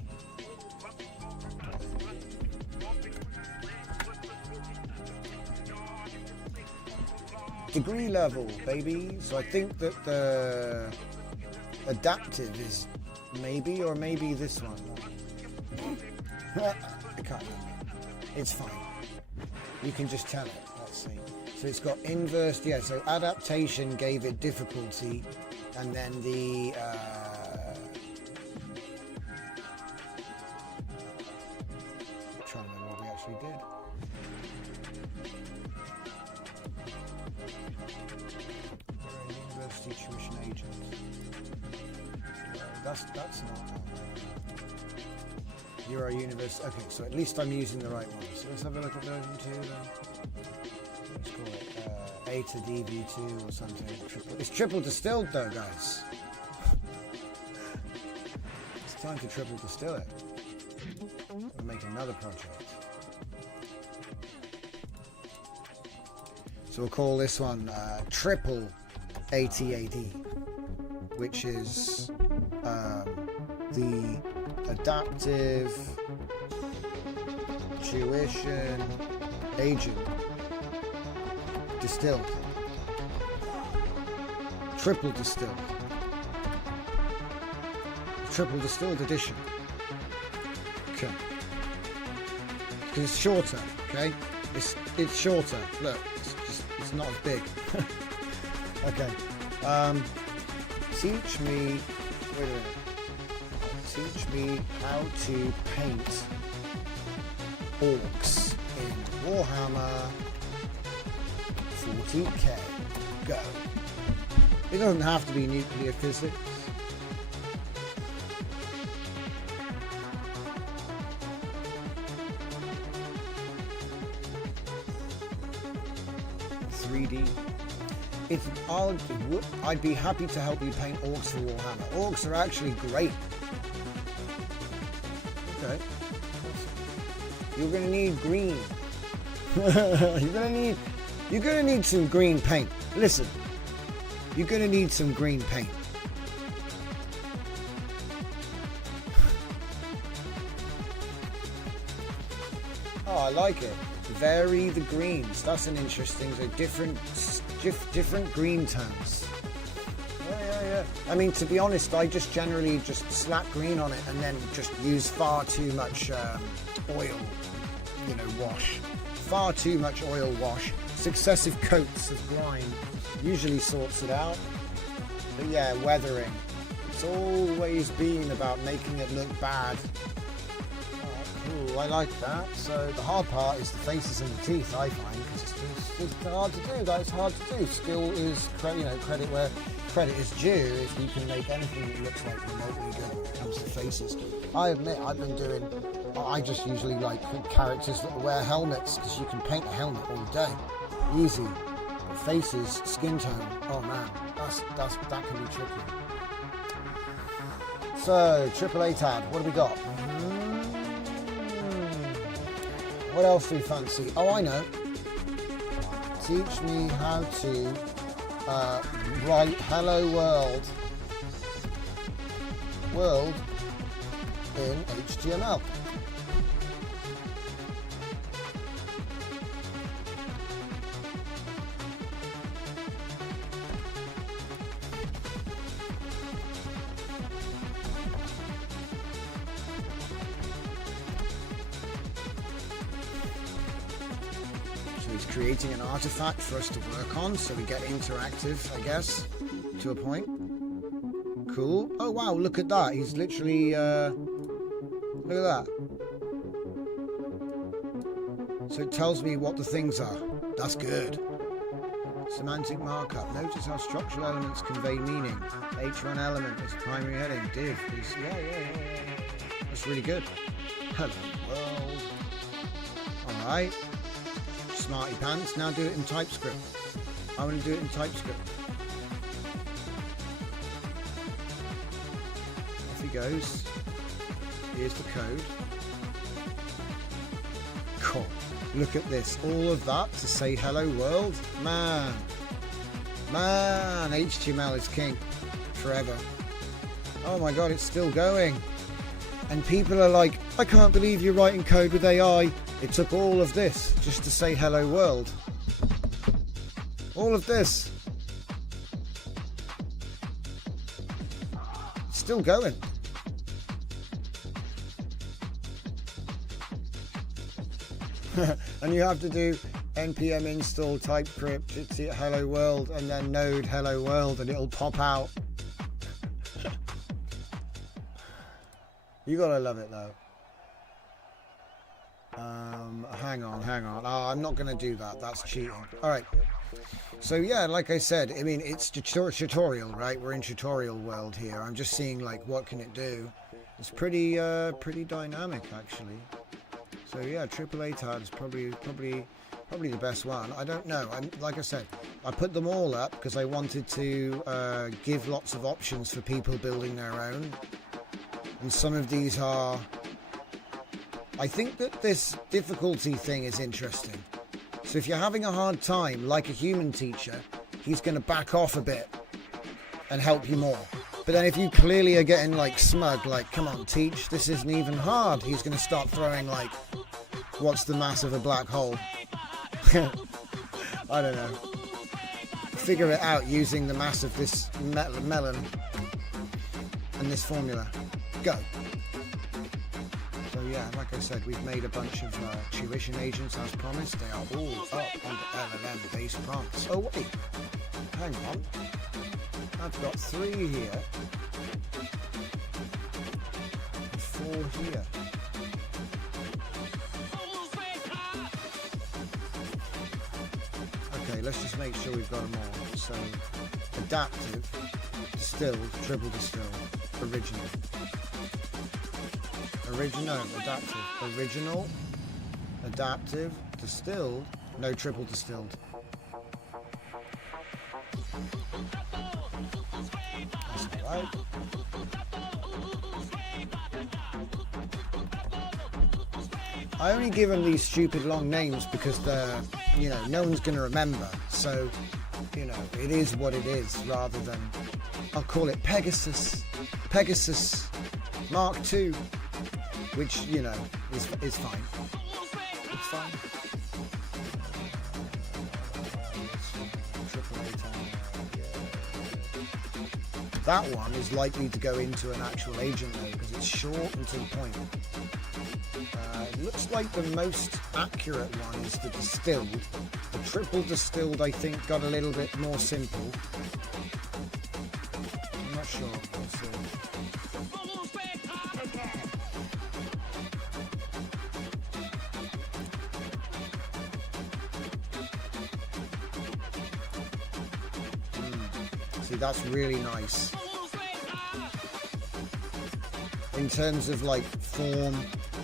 Degree level, baby. So I think that the adaptive is maybe, or maybe this one. I can't remember. It's fine. You can just tell it. Let's see. So it's got inverse, yeah, so adaptation gave it difficulty, and then the I'm trying to remember what we actually did. University tuition agent. That's not. You're a university. Okay, so at least I'm using the right one. So let's have a look at version 2 then. Let's call it A to DV2 or something. It's triple distilled though, guys. It's time to triple distill it. We'll make another project. So we'll call this one triple ATAD, which is the adaptive tuition agent distilled. Triple distilled. Triple distilled edition. Okay. Because it's shorter, okay? It's shorter. Look, it's not as big. Okay. Teach me. Wait a minute. Teach me how to paint orcs in Warhammer 40k. Go. It doesn't have to be nuclear physics. 3D. I'd be happy to help you paint orcs for Warhammer. Orcs are actually great. Okay. You're gonna need green. You're gonna need some green paint. Listen, you're gonna need some green paint. Oh, I like it. Vary the greens. That's an interesting. So different green tones. Yeah. I mean, to be honest, I just generally just slap green on it and then just use far too much oil, wash. Far too much oil wash. Successive coats of grime usually sorts it out. But yeah, weathering. It's always been about making it look bad. Ooh, I like that. So the hard part is the faces and the teeth, I find, because it's hard to do. That is hard to do. Skill is credit where credit is due. If you can make anything that looks like remotely good when it comes to faces. I admit I just usually like characters that wear helmets, because you can paint a helmet all day, easy. But faces, skin tone, oh man, that can be tricky. So AAA tab, what have we got? What else do you fancy? Oh, I know. Teach me how to write hello world in HTML. Creating an artifact for us to work on, so we get interactive, I guess, to a point. Cool. Oh wow, look at that. He's literally look at that. So it tells me what the things are. That's good. Semantic markup. Notice how structural elements convey meaning. H1 element is primary heading. Div is yeah. That's really good. Hello world. Alright. Smarty pants. Now do it in TypeScript. I want to do it in TypeScript. Off he goes. Here's the code. Cool. Look at this. All of that to say hello world. Man, HTML is king. Forever. Oh my god, it's still going. And people are like, I can't believe you're writing code with AI. It took all of this just to say hello world. All of this. It's still going. And you have to do npm install typescript hello world and then node hello world and it'll pop out. You gotta love it though. Hang on. Oh, I'm not going to do that. That's cheating. All right. So yeah, like I said, I mean, it's tutorial, right? We're in tutorial world here. I'm just seeing like what can it do. It's pretty dynamic actually. So yeah, AAA tab is probably the best one. I don't know. Like I said, I put them all up because I wanted to give lots of options for people building their own. And some of these are. I think that this difficulty thing is interesting. So if you're having a hard time, like a human teacher, he's going to back off a bit and help you more. But then if you clearly are getting like smug, like, come on, teach, this isn't even hard, he's going to start throwing like, what's the mass of a black hole? I don't know. Figure it out using the mass of this melon and this formula. Go. So yeah, like I said, we've made a bunch of tuition agents as promised. They are all up under LLM based prompts. Oh wait, hang on. I've got 3 here. 4 here. Okay, let's just make sure we've got them all. So, adaptive, distilled, triple distilled, original. Original, adaptive, distilled, no triple distilled. right? I only give them these stupid long names because they're, you know, no one's going to remember. So, you know, it is what it is, rather than, I'll call it Pegasus Mark II, which, you know, is fine. It's fine. That one is likely to go into an actual agent though, because it's short and to the point. It looks like the most accurate one is the distilled. The triple distilled, I think, got a little bit more simple. I'm not sure. Let's see. See, that's really nice. In terms of like form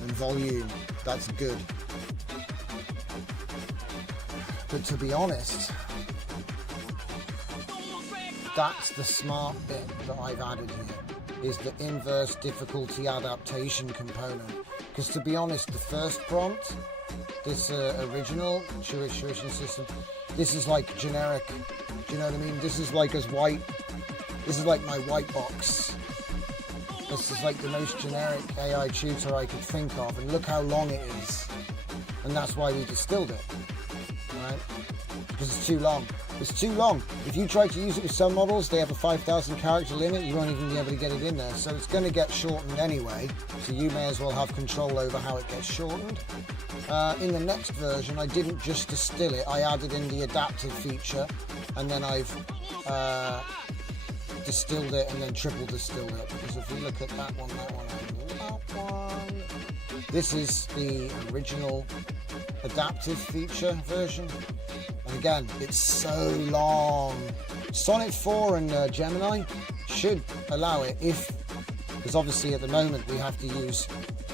and volume, that's good. But to be honest, that's the smart bit that I've added here, is the inverse difficulty adaptation component. Because to be honest, the first prompt, this original tuition system, this is like generic. Do you know what I mean? This is like this is like my white box. This is like the most generic AI tutor I could think of, and look how long it is. And that's why we distilled it, right? Because it's too long. It's too long. If you try to use it with some models, they have a 5,000 character limit. You won't even be able to get it in there. So it's going to get shortened anyway. So you may as well have control over how it gets shortened. In the next version, I didn't just distill it. I added in the adaptive feature, and then I've distilled it and then triple distilled it. Because if we look at that one, this is the original adaptive feature version. And again, it's so long. Sonnet 4 and Gemini should allow it, because obviously at the moment we have to use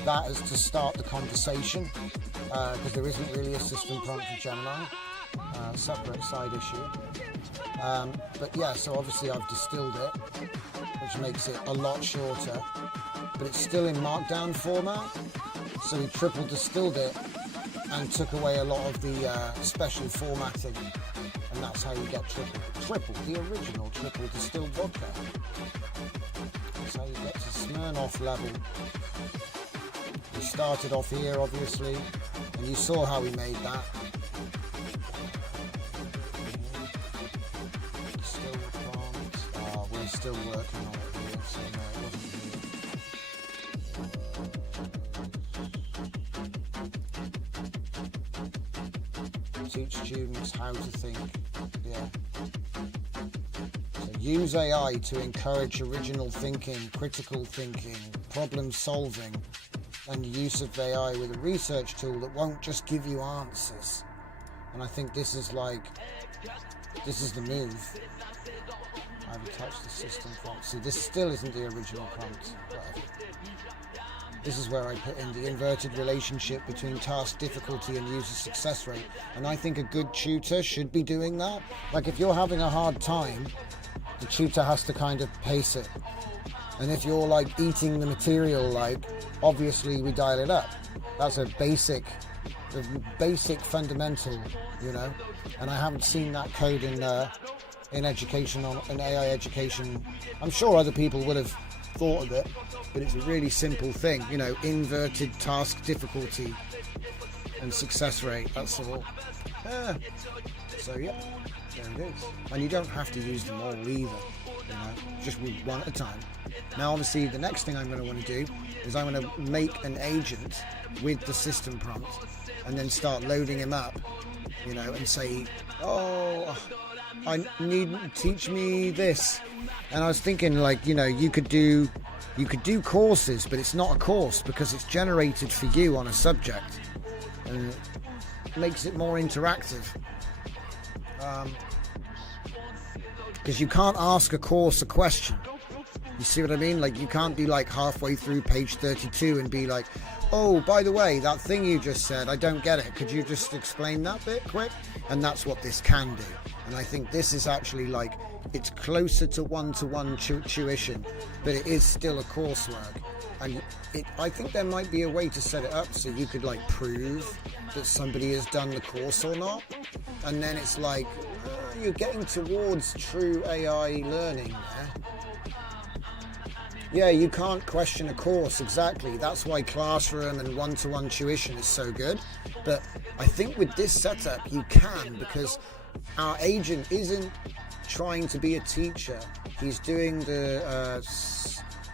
that as to start the conversation, because there isn't really a system prompt for Gemini, separate side issue. But yeah, so obviously I've distilled it, which makes it a lot shorter, but it's still in markdown format. So we triple distilled it and took away a lot of the special formatting, and that's how you get triple, the original triple distilled vodka. That's how you get to Smirnoff level. We started off here, obviously, and you saw how we made that. We're still working on it here, so no, it wasn't here. Teach students how to think. Yeah. So use AI to encourage original thinking, critical thinking, problem solving, and use of AI with a research tool that won't just give you answers. And I think this is the move. I haven't touched the system prompt. See, this still isn't the original prompt. This is where I put in the inverted relationship between task difficulty and user success rate. And I think a good tutor should be doing that. Like if you're having a hard time, the tutor has to kind of pace it. And if you're like eating the material, like obviously we dial it up. That's a basic fundamental, you know. And I haven't seen that code in education, in AI education. I'm sure other people would have thought of it, but it's a really simple thing, you know, inverted task difficulty and success rate, that's all. So yeah, there it is. And you don't have to use them all either, you know, just one at a time. Now obviously the next thing I'm going to want to do is I'm going to make an agent with the system prompt and then start loading him up, you know, and say, oh, I need, teach me this. And I was thinking, like, you know, you could do courses, but it's not a course because it's generated for you on a subject, and it makes it more interactive. Because you can't ask a course a question. You see what I mean? Like, you can't be like halfway through page 32 and be like, oh, by the way, that thing you just said, I don't get it. Could you just explain that bit quick? And that's what this can do. And I think this is actually like, it's closer to one-to-one tuition, but it is still a coursework. And I think there might be a way to set it up so you could like prove that somebody has done the course or not. And then it's like, you're getting towards true AI learning there. Yeah, you can't question a course, exactly. That's why classroom and one-to-one tuition is so good. But I think with this setup, you can, because our agent isn't trying to be a teacher. He's doing the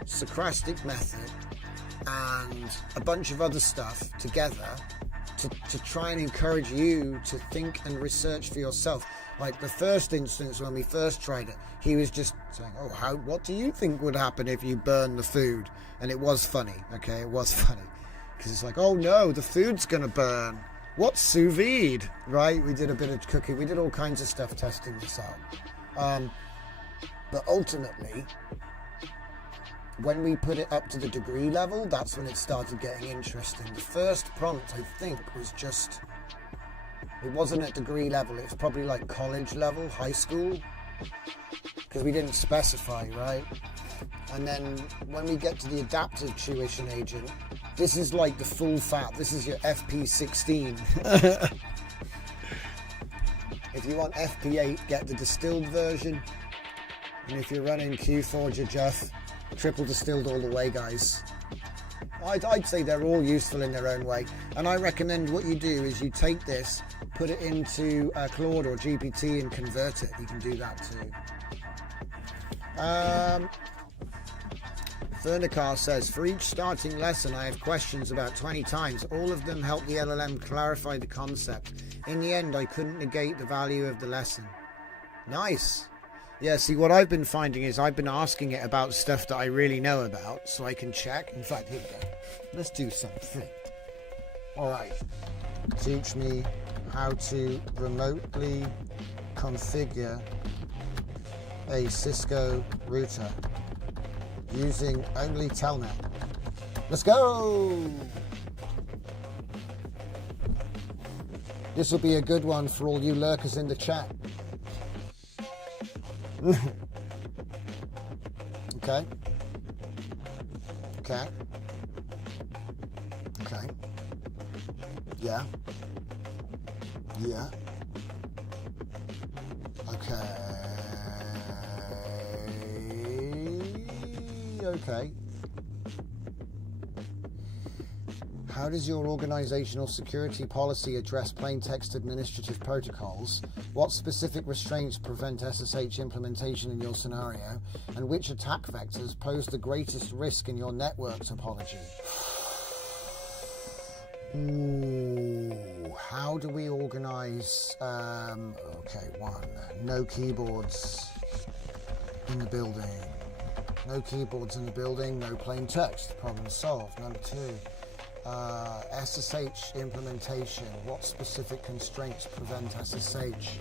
Socratic method and a bunch of other stuff together to try and encourage you to think and research for yourself. Like the first instance when we first tried it, he was just saying, oh, what do you think would happen if you burn the food? And it was funny, okay? It was funny. Because it's like, oh no, the food's going to burn. What's sous vide, right? We did a bit of cooking. We did all kinds of stuff testing this out. But ultimately, when we put it up to the degree level, that's when it started getting interesting. The first prompt, I think, was just... It wasn't at degree level, it was probably like college level, high school, because we didn't specify, right? And then when we get to the adaptive tuition agent, this is like the full fat, this is your FP16. If you want FP8, get the distilled version. And if you're running Q4 Juff, triple distilled all the way, guys. I'd say they're all useful in their own way. And I recommend what you do is you take this, put it into Claude or GPT and convert it. You can do that too. Fernicar says, for each starting lesson I have questions about 20 times. All of them help the LLM clarify the concept. In the end, I couldn't negate the value of the lesson. Nice. Yeah, see, what I've been finding is I've been asking it about stuff that I really know about, so I can check. In fact, here we go. Let's do something. All right. Teach me how to remotely configure a Cisco router using only Telnet. Let's go! This will be a good one for all you lurkers in the chat. Okay. Okay. Okay. Yeah. Yeah. Okay. Okay. How does your organizational security policy address plain text administrative protocols? What specific restraints prevent SSH implementation in your scenario? And which attack vectors pose the greatest risk in your network topology? Ooh, how do we organize? Okay, one, no keyboards in the building. No keyboards in the building, no plain text. Problem solved. Number two. SSH implementation. What specific constraints prevent SSH?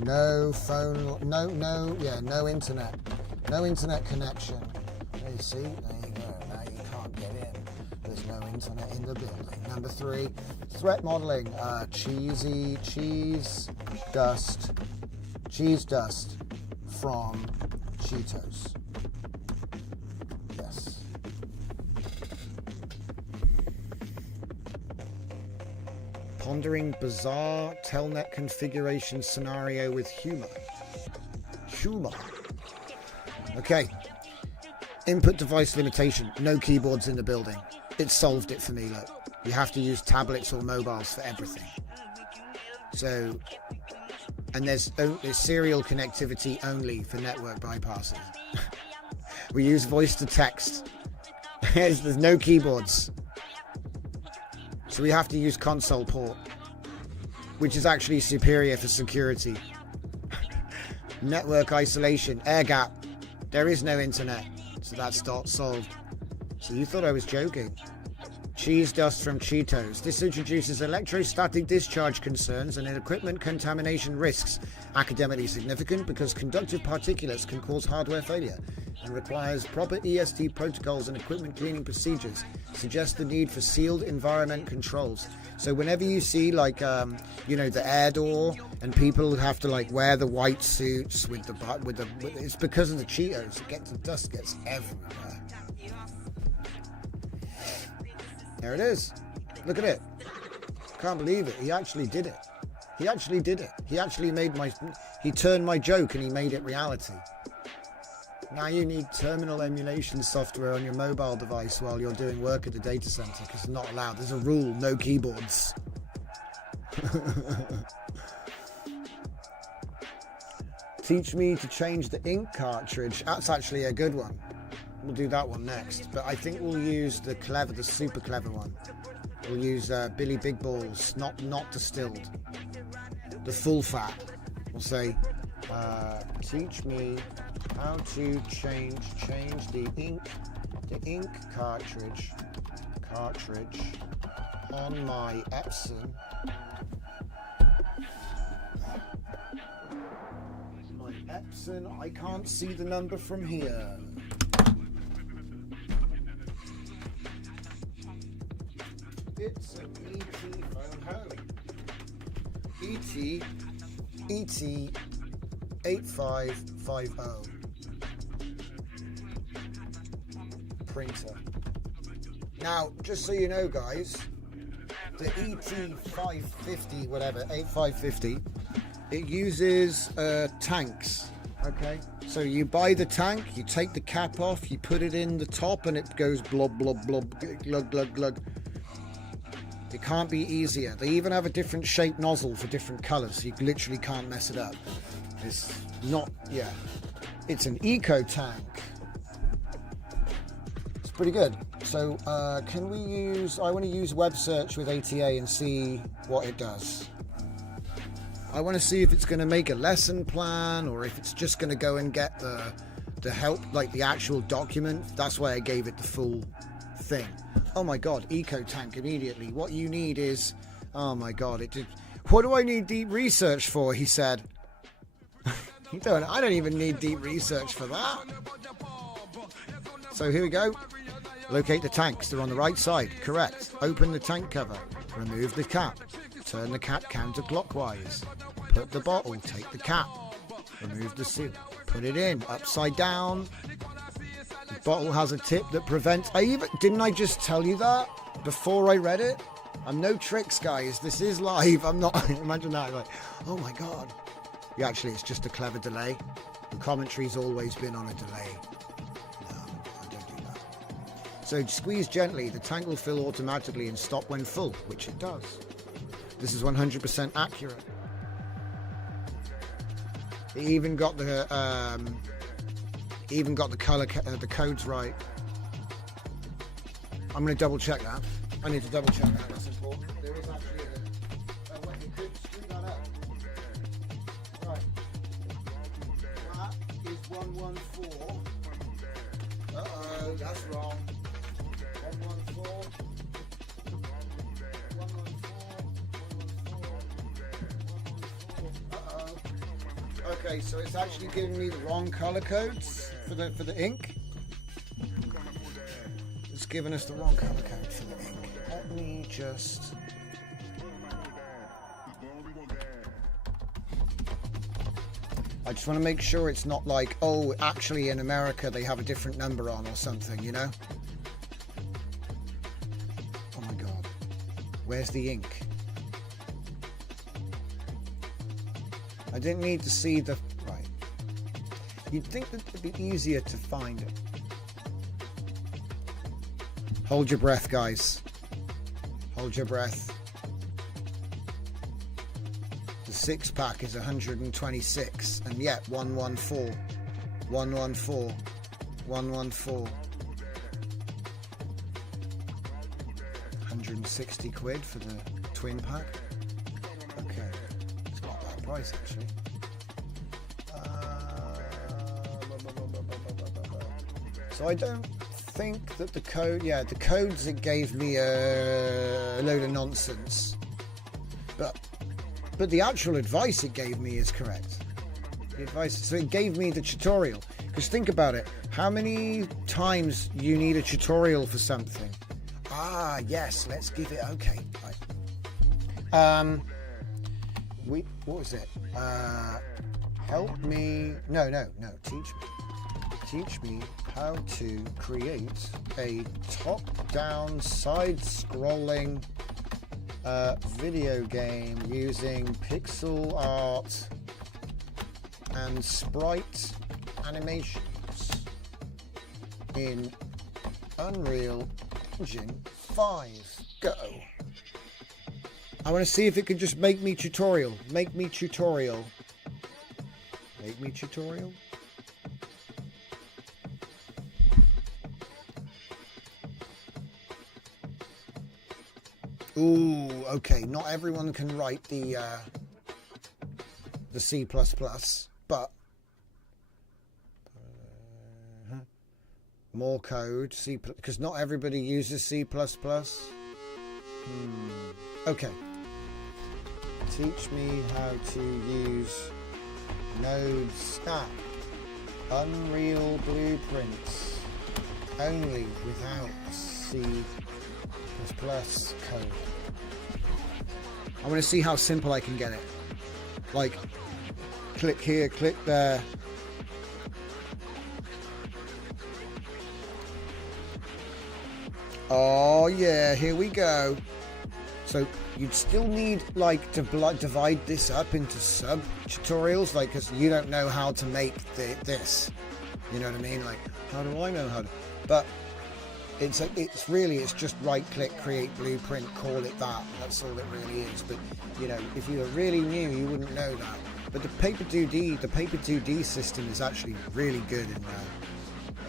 No phone, no internet. No internet connection. There you see, there you go. Now you can't get in. There's no internet in the building. Number three, threat modeling. Cheese dust from Cheetos. Yes. Pondering bizarre telnet configuration scenario with humor. Okay. Input device limitation. No keyboards in the building. It solved it for me, look. You have to use tablets or mobiles for everything. So, and there's serial connectivity only for network bypassing. We use voice to text. There's no keyboards. So we have to use console port, which is actually superior for security. Network isolation, air gap. There is no internet, so that's solved. So you thought I was joking. Cheese dust from Cheetos. This introduces electrostatic discharge concerns and equipment contamination risks. Academically significant because conductive particulates can cause hardware failure. and requires proper EST protocols and equipment cleaning procedures. Suggests the need for sealed environment controls. So whenever you see like the air door and people have to like wear the white suits with it's because of the Cheetos. The dust gets everywhere. There it is. Look at it. Can't believe it. He actually did it. He actually did it. He actually he turned my joke and he made it reality. Now you need terminal emulation software on your mobile device while you're doing work at the data center, because it's not allowed. There's a rule, no keyboards. Teach me to change the ink cartridge. That's actually a good one. We'll do that one next. But I think we'll use the super clever one. We'll use Billy Big Balls, not distilled. The full fat. We'll say, teach me how to change the ink cartridge on my Epson. I can't see the number from here. It's an ET phone home. ET 8550 printer. Now, just so you know, guys, the ET 550, whatever, 8550, it uses tanks. Okay, so you buy the tank, you take the cap off, you put it in the top, and it goes blob blob blob, glug glug glug. It can't be easier. They even have a different shaped nozzle for different colors, so you literally can't mess it up. It's not, yeah. It's an eco tank. It's pretty good. So can we use, I want to use web search with ATA and see what it does. I want to see if it's going to make a lesson plan or if it's just going to go and get the help, like the actual document. That's why I gave it the full thing. Oh my god, eco tank immediately. What you need is, oh my god, it did. What do I need deep research for? He said. I don't even need deep research for that. So here we go. Locate the tanks. They're on the right side. Correct. Open the tank cover. Remove the cap. Turn the cap counterclockwise. Put the bottle. Take the cap. Remove the seal. Put it in upside down. The bottle has a tip that prevents. Didn't I just tell you that before I read it? I'm no tricks, guys. This is live. I'm not. Imagine that. Like, oh my god. Yeah, actually, it's just a clever delay. The commentary's always been on a delay. No, I don't do that. So squeeze gently. The tank will fill automatically and stop when full, which it does. This is 100% accurate. It even got the color, the codes right. I'm going to double check that. I need to double check that. That's important. There is actually a way you could screw that up. Right. That is 114. Uh-oh, that's wrong. 114. 114. Uh-oh. Okay, so it's actually giving me the wrong color codes for the ink. It's giving us the wrong color code for the ink. Let me just. I just want to make sure it's not like, oh, actually in America they have a different number on or something, you know? Oh my god. Where's the ink? I didn't need to see the... Right. You'd think that it'd be easier to find it. Hold your breath, guys. Hold your breath. The 6-pack is 126, and yet 114. 114. 114. 160 quid for the twin pack. Okay. It's not that price, actually. So I don't think that the code, yeah, the codes it gave me a load of nonsense, but the actual advice it gave me is correct. The advice, so it gave me the tutorial, Because think about it. How many times you need a tutorial for something? Ah, yes, let's give it, okay. What was it? Help me, no, teach me how to create a top-down, side-scrolling video game using pixel art and sprite animations in Unreal Engine 5. Go. I want to see if it can just make me tutorial. Make me tutorial. Make me tutorial. Ooh, okay. Not everyone can write the C++, but more code. C, because not everybody uses C++. Okay. Teach me how to use nodes. Unreal blueprints only without C++ code. I want to see how simple I can get it. Like, click here, click there. Oh yeah, here we go. So you'd still need like to divide this up into sub tutorials, like, because you don't know how to make this. You know what I mean? Like, how do I know how to? But it's just right click, create blueprint, call it that. That's all it really is. But you know, if you were really new, you wouldn't know that. But the paper 2D system is actually really good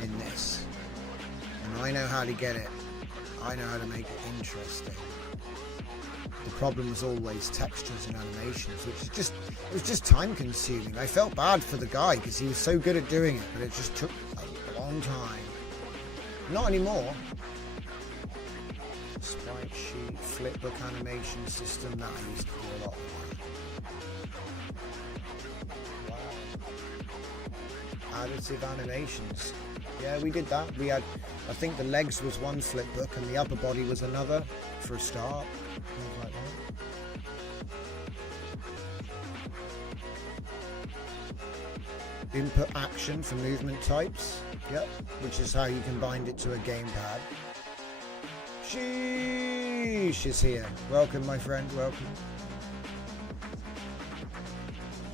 in this, and I know how to get it. I know how to make it interesting. The problem was always textures and animations, which is it was just time consuming. I felt bad for the guy because he was so good at doing it, but it just took a long time. Not anymore. Sprite sheet, flipbook animation system, that I used to do a lot of. Wow. Additive animations. Yeah, we did that. We had, I think the legs was one flipbook and the upper body was another for a start. Like that. Input action for movement types. Yep, which is how you can bind it to a gamepad. Sheesh is here. Welcome, my friend. Welcome.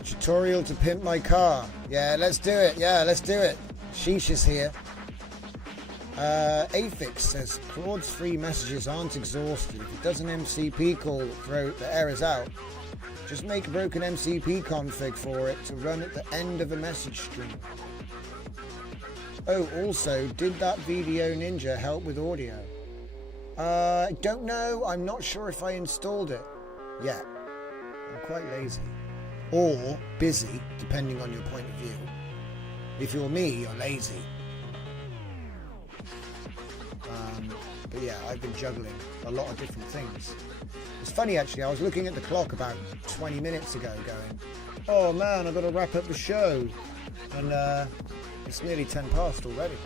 Tutorial to pimp my car. Yeah, let's do it. Yeah, let's do it. Sheesh is here. Afix says Claude's free messages aren't exhausted. If it does an MCP call, throw the errors out. Just make a broken MCP config for it to run at the end of a message stream. Oh, also, did that Video Ninja help with audio? I don't know. I'm not sure if I installed it yet. I'm quite lazy. Or busy, depending on your point of view. If you're me, you're lazy. But yeah, I've been juggling a lot of different things. It's funny actually, I was looking at the clock about 20 minutes ago going, oh man, I've got to wrap up the show. And it's nearly 10 past already.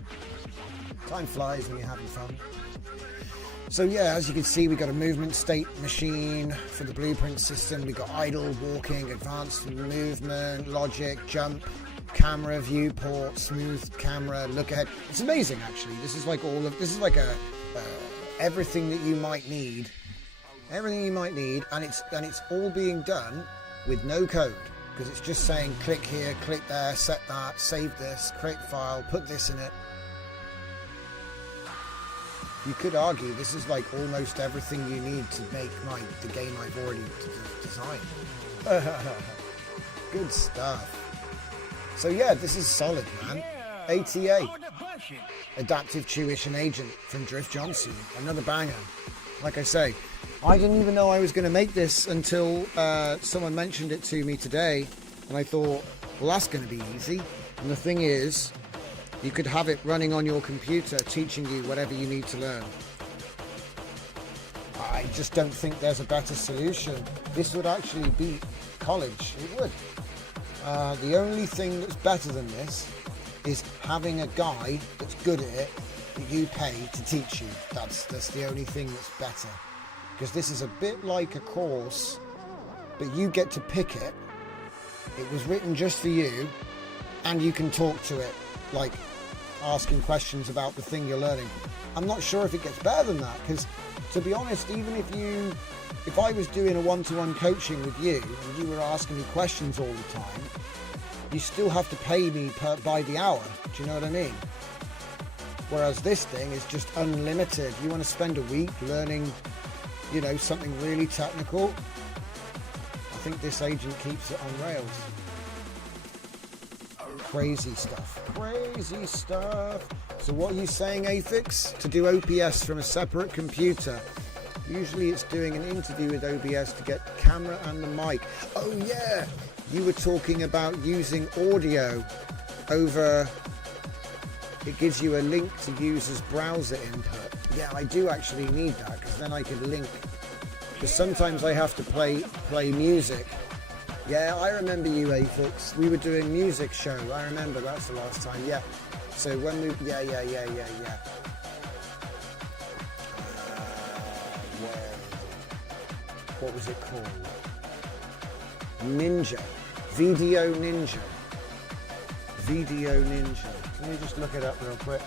Time flies when you're having fun. So yeah, as you can see, we got a movement state machine for the blueprint system. We've got idle, walking, advanced movement, logic, jump, camera, viewport, smooth camera, look ahead. It's amazing actually. This is like everything that you might need. Everything you might need, and it's all being done with no code, because it's just saying click here, click there, set that, save this, create file, put this in it. You could argue this is like almost everything you need to make the game I've already designed. Good stuff. So yeah, this is solid, man. ATA, Adaptive Tuition Agent from Drift Johnson, another banger. Like I say, I didn't even know I was going to make this until someone mentioned it to me today, and I thought, well, that's going to be easy. And the thing is, you could have it running on your computer, teaching you whatever you need to learn. I just don't think there's a better solution. This would actually beat college. It would. The only thing that's better than this is having a guy that's good at it that you pay to teach you. That's the only thing that's better. Because this is a bit like a course, but you get to pick it. It was written just for you, and you can talk to it, like asking questions about the thing you're learning. I'm not sure if it gets better than that, because to be honest, even if I was doing a one-to-one coaching with you and you were asking me questions all the time, you still have to pay me by the hour. Do you know what I mean? Whereas this thing is just unlimited. You want to spend a week learning, you know, something really technical, I think this agent keeps it on rails. Crazy stuff. Crazy stuff. So what are you saying, Afix? To do OBS from a separate computer. Usually it's doing an interview with OBS to get the camera and the mic. Oh yeah, you were talking about using audio over, it gives you a link to use as browser input. Yeah, I do actually need that, because then I could link, because sometimes I have to play music. Yeah, I remember you, Afix. We were doing music show. I remember, that's the last time. Yeah. So when we, yeah. What was it called? Ninja. Video Ninja. Video Ninja. Let me just look it up real quick.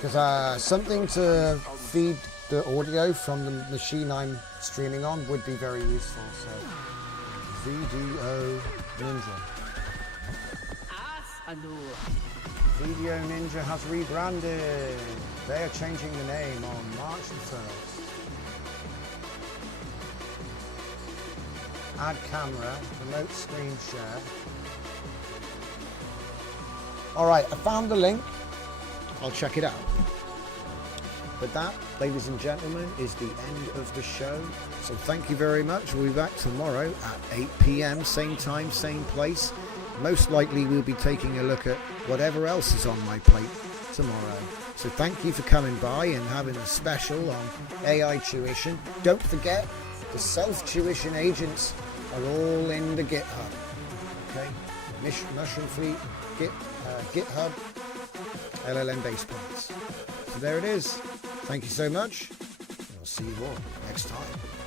Because something to feed the audio from the machine I'm streaming on would be very useful. So, Video Ninja. Video Ninja has rebranded. They are changing the name on March the 1st. Add camera, remote screen share. Alright, I found the link. I'll check it out. But that, ladies and gentlemen, is the end of the show. So thank you very much. We'll be back tomorrow at 8 p.m, same time, same place. Most likely we'll be taking a look at whatever else is on my plate tomorrow. So thank you for coming by and having a special on AI tuition. Don't forget, the self-tuition agents are all in the GitHub. Okay, Mushroom Fleet, GitHub, LLM base points. So there it is. Thank you so much. And I'll see you all next time.